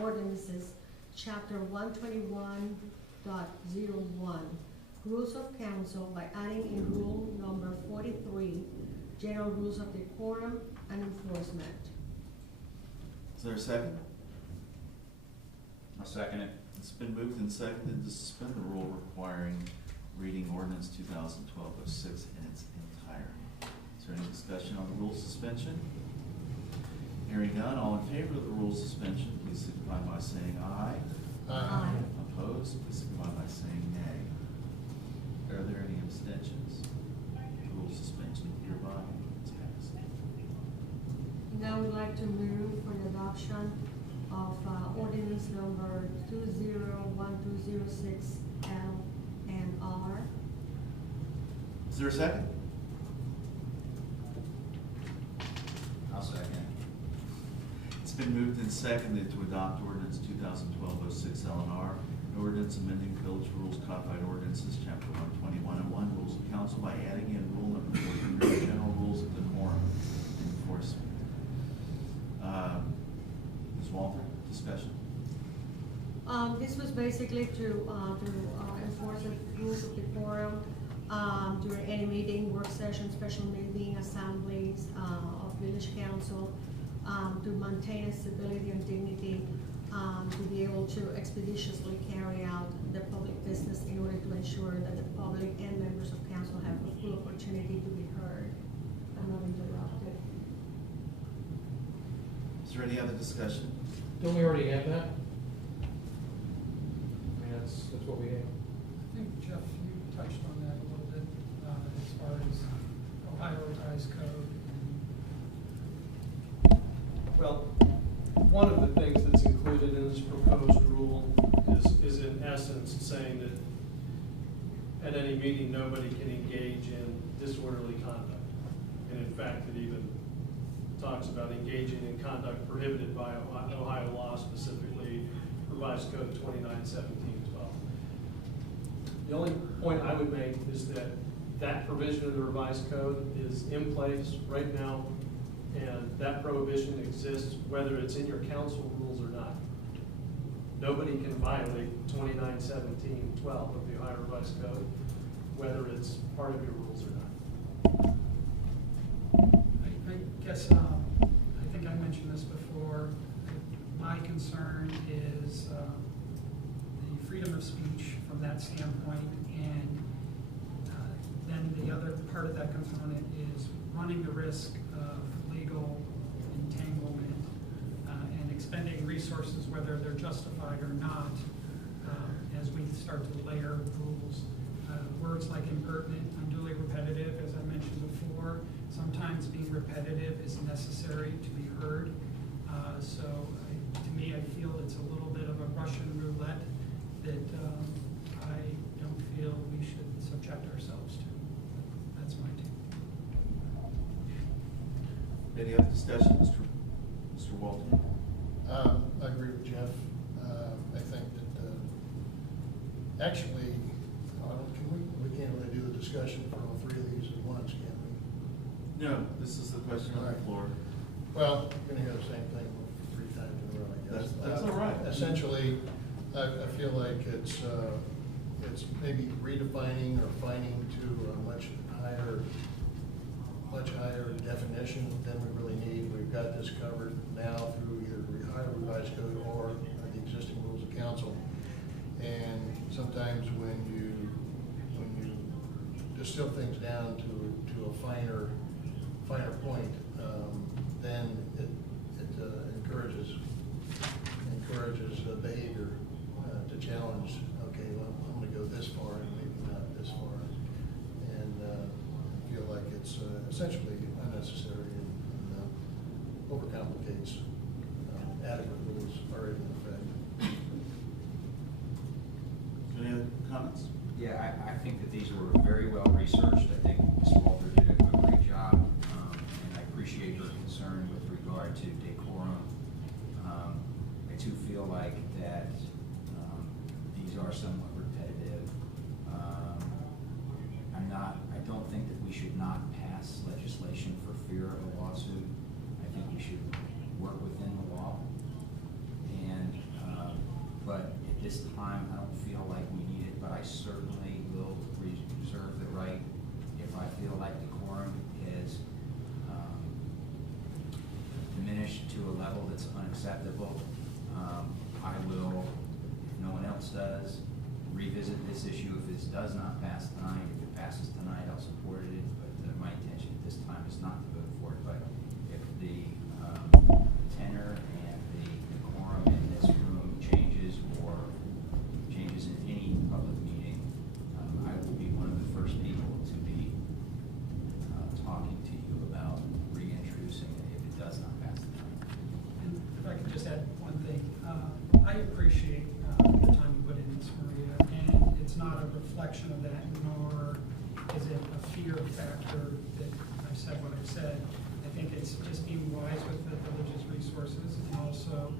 Ordinances, Chapter 121.01, Rules of Council, by adding in rule number 43, General Rules of Decorum and Enforcement. Is there a second? I'll second it. It's been moved and seconded to suspend the rule requiring reading ordinance 2012-06 in its entirety. Is there any discussion on the rule suspension? Hearing none, all in favor of the rule suspension, please signify by saying aye. Aye. Opposed, please signify by saying nay. Are there any abstentions? Rule suspension hereby is passed. Now we'd like to move for the adoption of ordinance number 201206L and R. Is there a second? I'll second it. It's been moved and seconded to adopt ordinance 2012-06 L&R, an ordinance amending village rules codified ordinances, chapter 121 rules of council by adding in rule number 43, general rules of decorum and enforcement. Ms. Walter, discussion? This was basically to enforce the rules of decorum during any meeting, work session, special meeting, assemblies of village council, to maintain stability and dignity, to be able to expeditiously carry out the public business in order to ensure that the public and members of council have a full opportunity to be heard and not interrupted. Is there any other discussion? Don't we already have that? I mean, that's what we have. I think, Jeff, you touched on that a little bit, as far as Ohio Revised Code. Well, one of the things that's included in this proposed rule is in essence saying that at any meeting, nobody can engage in disorderly conduct. And in fact, it even talks about engaging in conduct prohibited by Ohio law, specifically Revised Code 2917-12. The only point I would make is that that provision of the Revised Code is in place right now, and that prohibition exists whether it's in your council rules or not. Nobody can violate 2917-12 of the Ohio Revised Code, whether it's part of your rules or not. I guess, I think I mentioned this before. My concern is the freedom of speech from that standpoint, and then the other part of that component is running the risk of legal entanglement and expending resources, whether they're justified or not, as we start to layer rules. Words like impertinent, unduly repetitive, as I mentioned before, sometimes being repetitive is necessary to be heard. So to me, I feel it's a little bit of a Russian roulette that I don't feel we should subject ourselves to. That's my take. Any other discussion, Mr. Walter? I agree with Jeff. I think that, actually, we can't really do the discussion for all three of these at once, can we? No, this is the question on the floor. Well, we're gonna hear the same thing 3 times in a row, I guess. That's all right. Essentially, I feel like it's maybe redefining or finding to a much higher definition than we really need. We've got this covered now through either the Ohio Revised Code or the existing rules of council. And sometimes when you distill things down to a finer point, then it encourages behavior to challenge. Okay, well, I'm going to go this far and maybe not this far, and feel like it's essentially unnecessary and overcomplicates adequate rules already in effect. Any other comments? Yeah, I think that these were very well researched. I think Mr. Walter did a great job, and I appreciate your concern with regard to decorum. I do feel like that these are somewhat repetitive. I don't think that we should not pass legislation for fear of a lawsuit. I think we should work within the law. And, but at this time, I don't feel like we need it, but I certainly will reserve the right, if I feel like decorum is diminished to a level that's unacceptable, I will, if no one else does, revisit this issue. If this does not pass tonight, if it passes tonight, I'll support it, but my intention at this time is not to vote for it. But if the tenor and the decorum in this room changes or changes in any public meeting, I will be one of the first people to be talking to you about reintroducing it if it does not pass tonight. And if I could just add one thing, I appreciate the time you put in this, Maria, and it's not a reflection of that, nor is it a fear factor that I've said what I've said. I think it's just being wise with the village's resources, and also,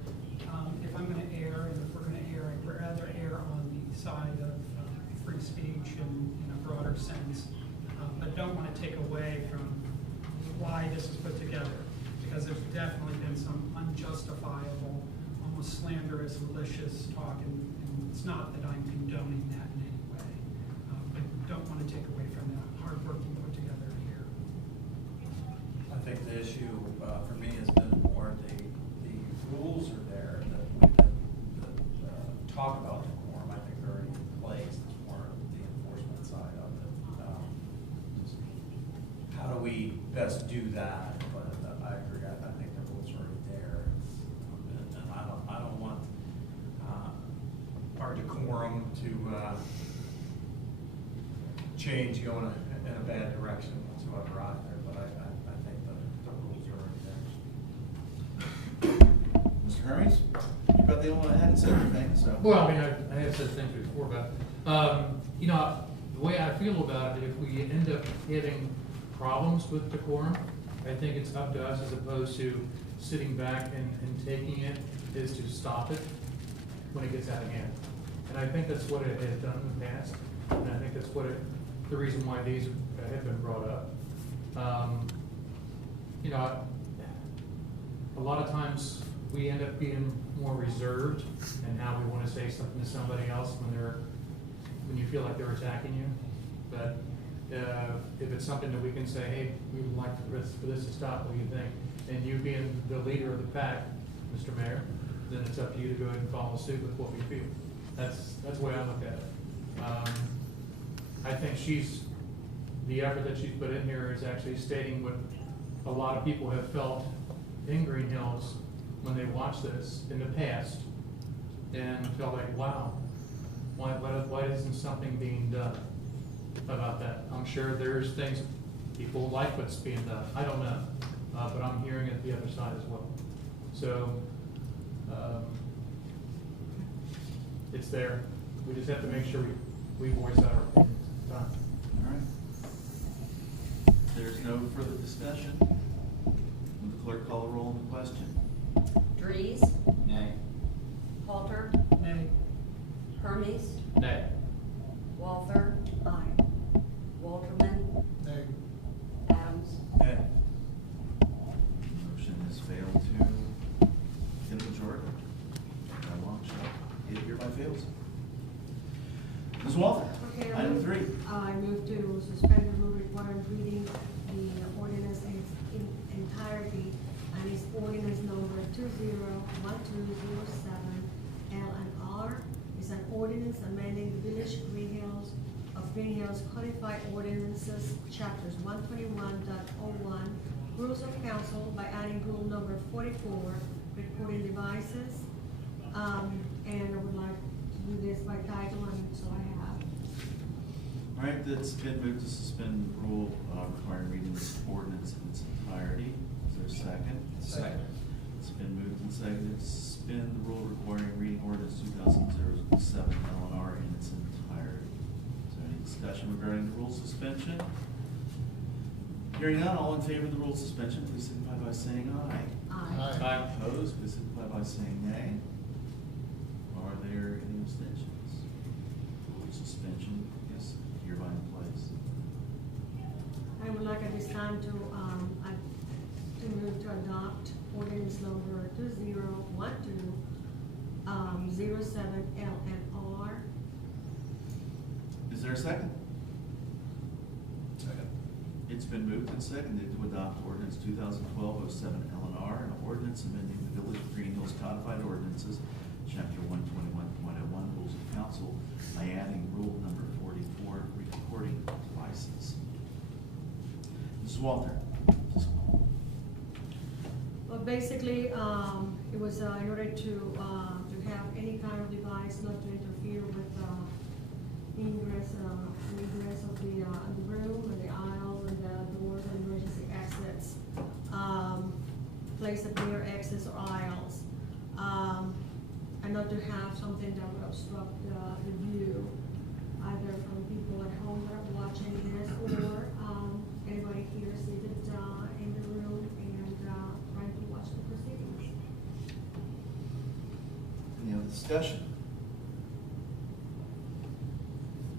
if I'm gonna err, and if we're gonna err, I'd rather err on the side of free speech and in a broader sense, but don't wanna take away from why this is put together, because there's definitely been some unjustifiable, almost slanderous, malicious talk, and it's not that I'm condoning that in any way, but don't want to take away from the hard work you put together here. I think the issue for me has been more the rules are there that we can talk about decorum. I think they're already in place. It's more the enforcement side of it. Just how do we best do that? But I agree. I think the rules are already there, and I don't want our decorum to change, go in a bad direction whatsoever either. But I think the rules are already there. Mr. Hermes, you're about the only one that hadn't said anything, so. Well, I mean, I have said things before, but, you know, the way I feel about it, if we end up having problems with decorum, I think it's up to us as opposed to sitting back and taking it, is to stop it when it gets out of hand. And I think that's what it has done in the past, and I think that's what the reason why these have been brought up. You know, a lot of times we end up being more reserved in how we want to say something to somebody else when you feel like they're attacking you. But if it's something that we can say, hey, we would like for this to stop, what do you think? And you being the leader of the pack, Mr. Mayor, then it's up to you to go ahead and follow suit with what we feel. That's the way I look at it. I think the effort that she's put in here is actually stating what a lot of people have felt in Greenhills when they watched this in the past and felt like, wow, why isn't something being done about that? I'm sure there's things people like what's being done. I don't know, but I'm hearing it the other side as well. So it's there. We just have to make sure we voice our opinion. All right. There's no further discussion. Will the clerk call the roll on the question? Dries, Nay. Halter, Nay. Hermes, Nay. Walther. Aye. Walterman, Nay. Adams. Yeah. Motion has failed to get a majority. By long shot. It hereby fails. Ms. Walther, Okay, item 3. I move to suspend the rule requiring reading the ordinance in its entirety, and it's ordinance number 201207 L&R. It's an ordinance amending the Village Greenhills Codified Ordinances, chapters 121.01, Rules of Council, by adding rule number 44, recording devices. And I would like to do this by title, and so I have. All right, that's been moved to suspend the rule requiring reading this ordinance in its entirety. Is there a second? Second. It's been moved and seconded to suspend the rule requiring reading ordinance 2007 L&R in its entirety. Is discussion regarding the rule suspension? Hearing none, all in favor of the rule suspension, please signify by saying aye. Aye. Opposed, please signify by saying nay. Are there any abstentions? Rule suspension is hereby in place. I would like at this time to move to adopt ordinance number 2012-07 LNR. Is there a second? Second. It's been moved and seconded to adopt ordinance 2012-07 LNR, an ordinance amending the Village of Greenhills codified ordinances, chapter 121.01, rules of council, by adding rule number 44, recording devices. Mrs. Walter. Well, basically, it was in order to have any kind of device not to interfere with ingress and egress of the room and the aisles and the doors and emergency exits, placed at near exits or aisles, and not to have something that would obstruct the view, either from people at home that are watching this or anybody here seated in the room and trying to watch the proceedings. Any other discussion?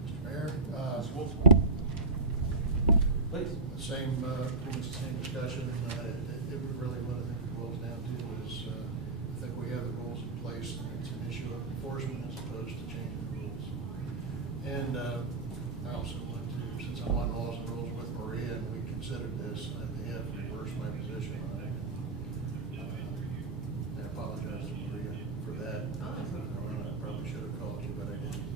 Mr. Mayor, Ms. Wolf? Please. same, pretty much the same discussion. It would really, what I think it boils down to is, I think we have the rules in place, and it's an issue of enforcement as opposed to changing the rules. And I also want to, since I'm on laws and rules with Maria, and we considered this, I have reversed my position on it. I apologize to Maria for that. I probably should have called you, but I didn't.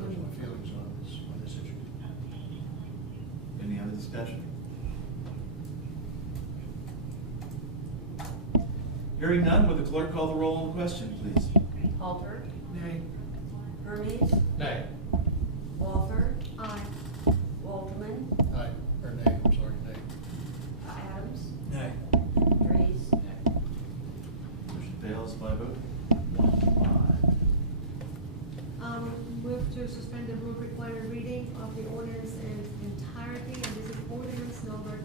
Those are my feelings on this issue. Any other discussion? Hearing none, would the clerk call the roll on the question, please? Halter. Nay. Hermes. Nay. Walter. Aye. Waldman. Aye, or nay, I'm sorry, nay. Adams. Nay. Reese. Motion fails by a vote 1-5. Move to suspend the rule requiring reading of the ordinance in entirety, and this is ordinance number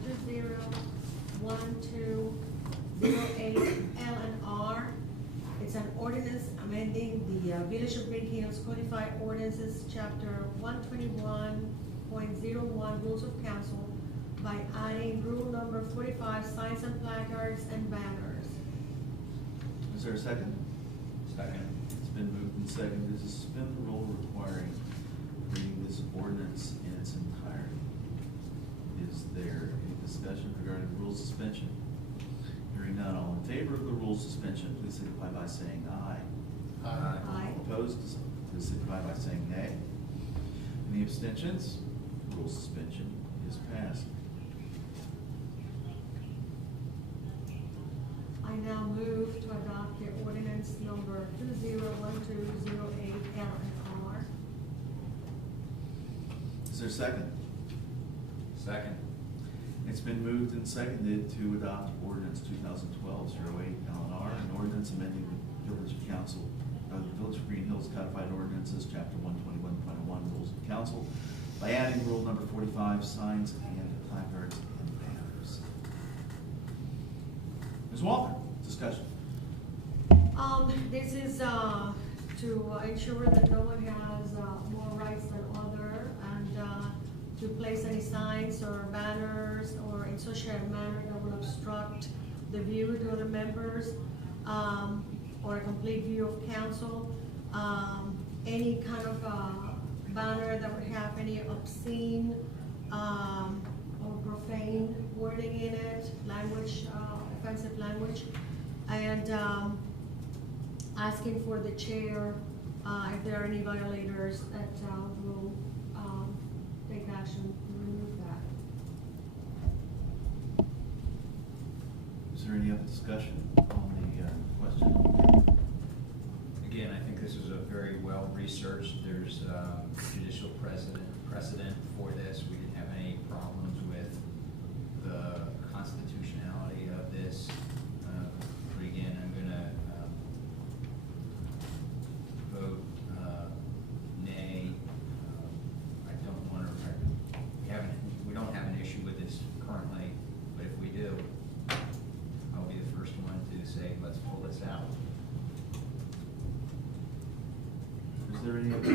2012-08 L&R. It's an ordinance amending the Village of Greenhills Codified Ordinances, chapter 121.01, rules of council, by adding rule number 45, signs and placards and banners. Is there a second? Second. It's been moved and seconded to suspend the rule requiring reading this ordinance in its entirety. Is there any discussion regarding the rule suspension? Hearing none, all in favor of the rule suspension, please signify by saying aye. Aye. Opposed, please signify by saying nay. Any abstentions? Rule suspension is passed. I now move to adopt the ordinance number 2012-08 L&R. Is there a second? Second. It's been moved and seconded to adopt ordinance 2012-08 LNR, an ordinance amending the Village of Council, Village of Greenhills Codified Ordinances, chapter 121.01, rules of council, by adding rule number 45, signs and placards and banners. Ms. Walker, discussion. This is to ensure that no one has more rights than other, and to place any signs or banners or in such a manner that will obstruct the view to other members, or a complete view of council. Any kind of banner that would have any obscene or profane wording in it, language, offensive language, and asking for the chair, if there are any violators, that will take action to remove that. Is there any other discussion on the question? Again, I think this is a very well-researched, there's judicial precedent for this. We didn't have any problems with the constitutionality of this. But again, I'm gonna vote nay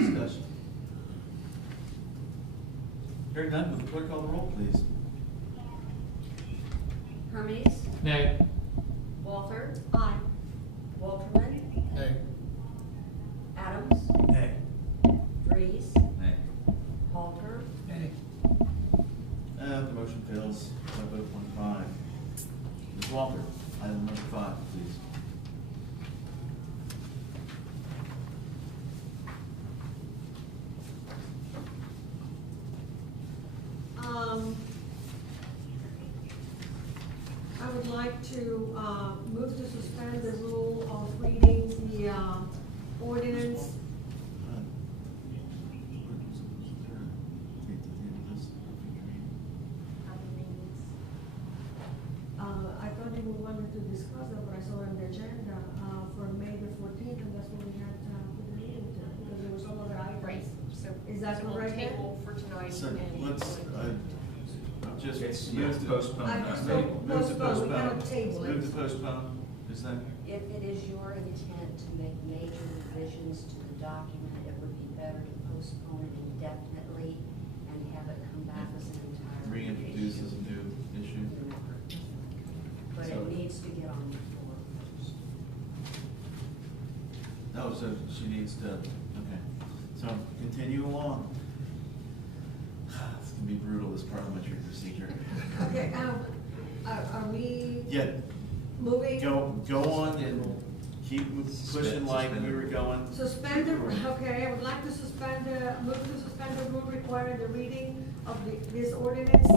discussion? Hearing none, will the clerk call the roll, please? Hermes, Nay. Walter, Aye. Walterman, Hey, Adams, Nay. Reese, Nay. Halter, The motion fails by vote 1-5. Ms. Walter, item number 5, please. I would like to, move to suspend the rule of reading the, ordinance. How many meetings? I thought that we wanted to discuss it, but I saw on the agenda, for May the 14th, and that's what we had, put the meeting to, because there were some other Right, items. so. Is that so we'll correct then? table for tonight So and. let's, just It's move to postpone. I just Move don't to postpone, we cannot postpone. table Move to it. postpone, is that? if it is your intent to make major revisions to the document, it would be better to postpone it indefinitely and have it come back as an entire. Reintroduce as a new issue? But So- it needs to get on the floor first. Oh, so she needs to, okay. So continue along. It's gonna be brutal, this parliamentary procedure. Okay, are we Yeah, moving? go on and keep pushing like we were going. Suspend the, okay, I would like to suspend the, move to suspend the rule requiring the reading of this ordinance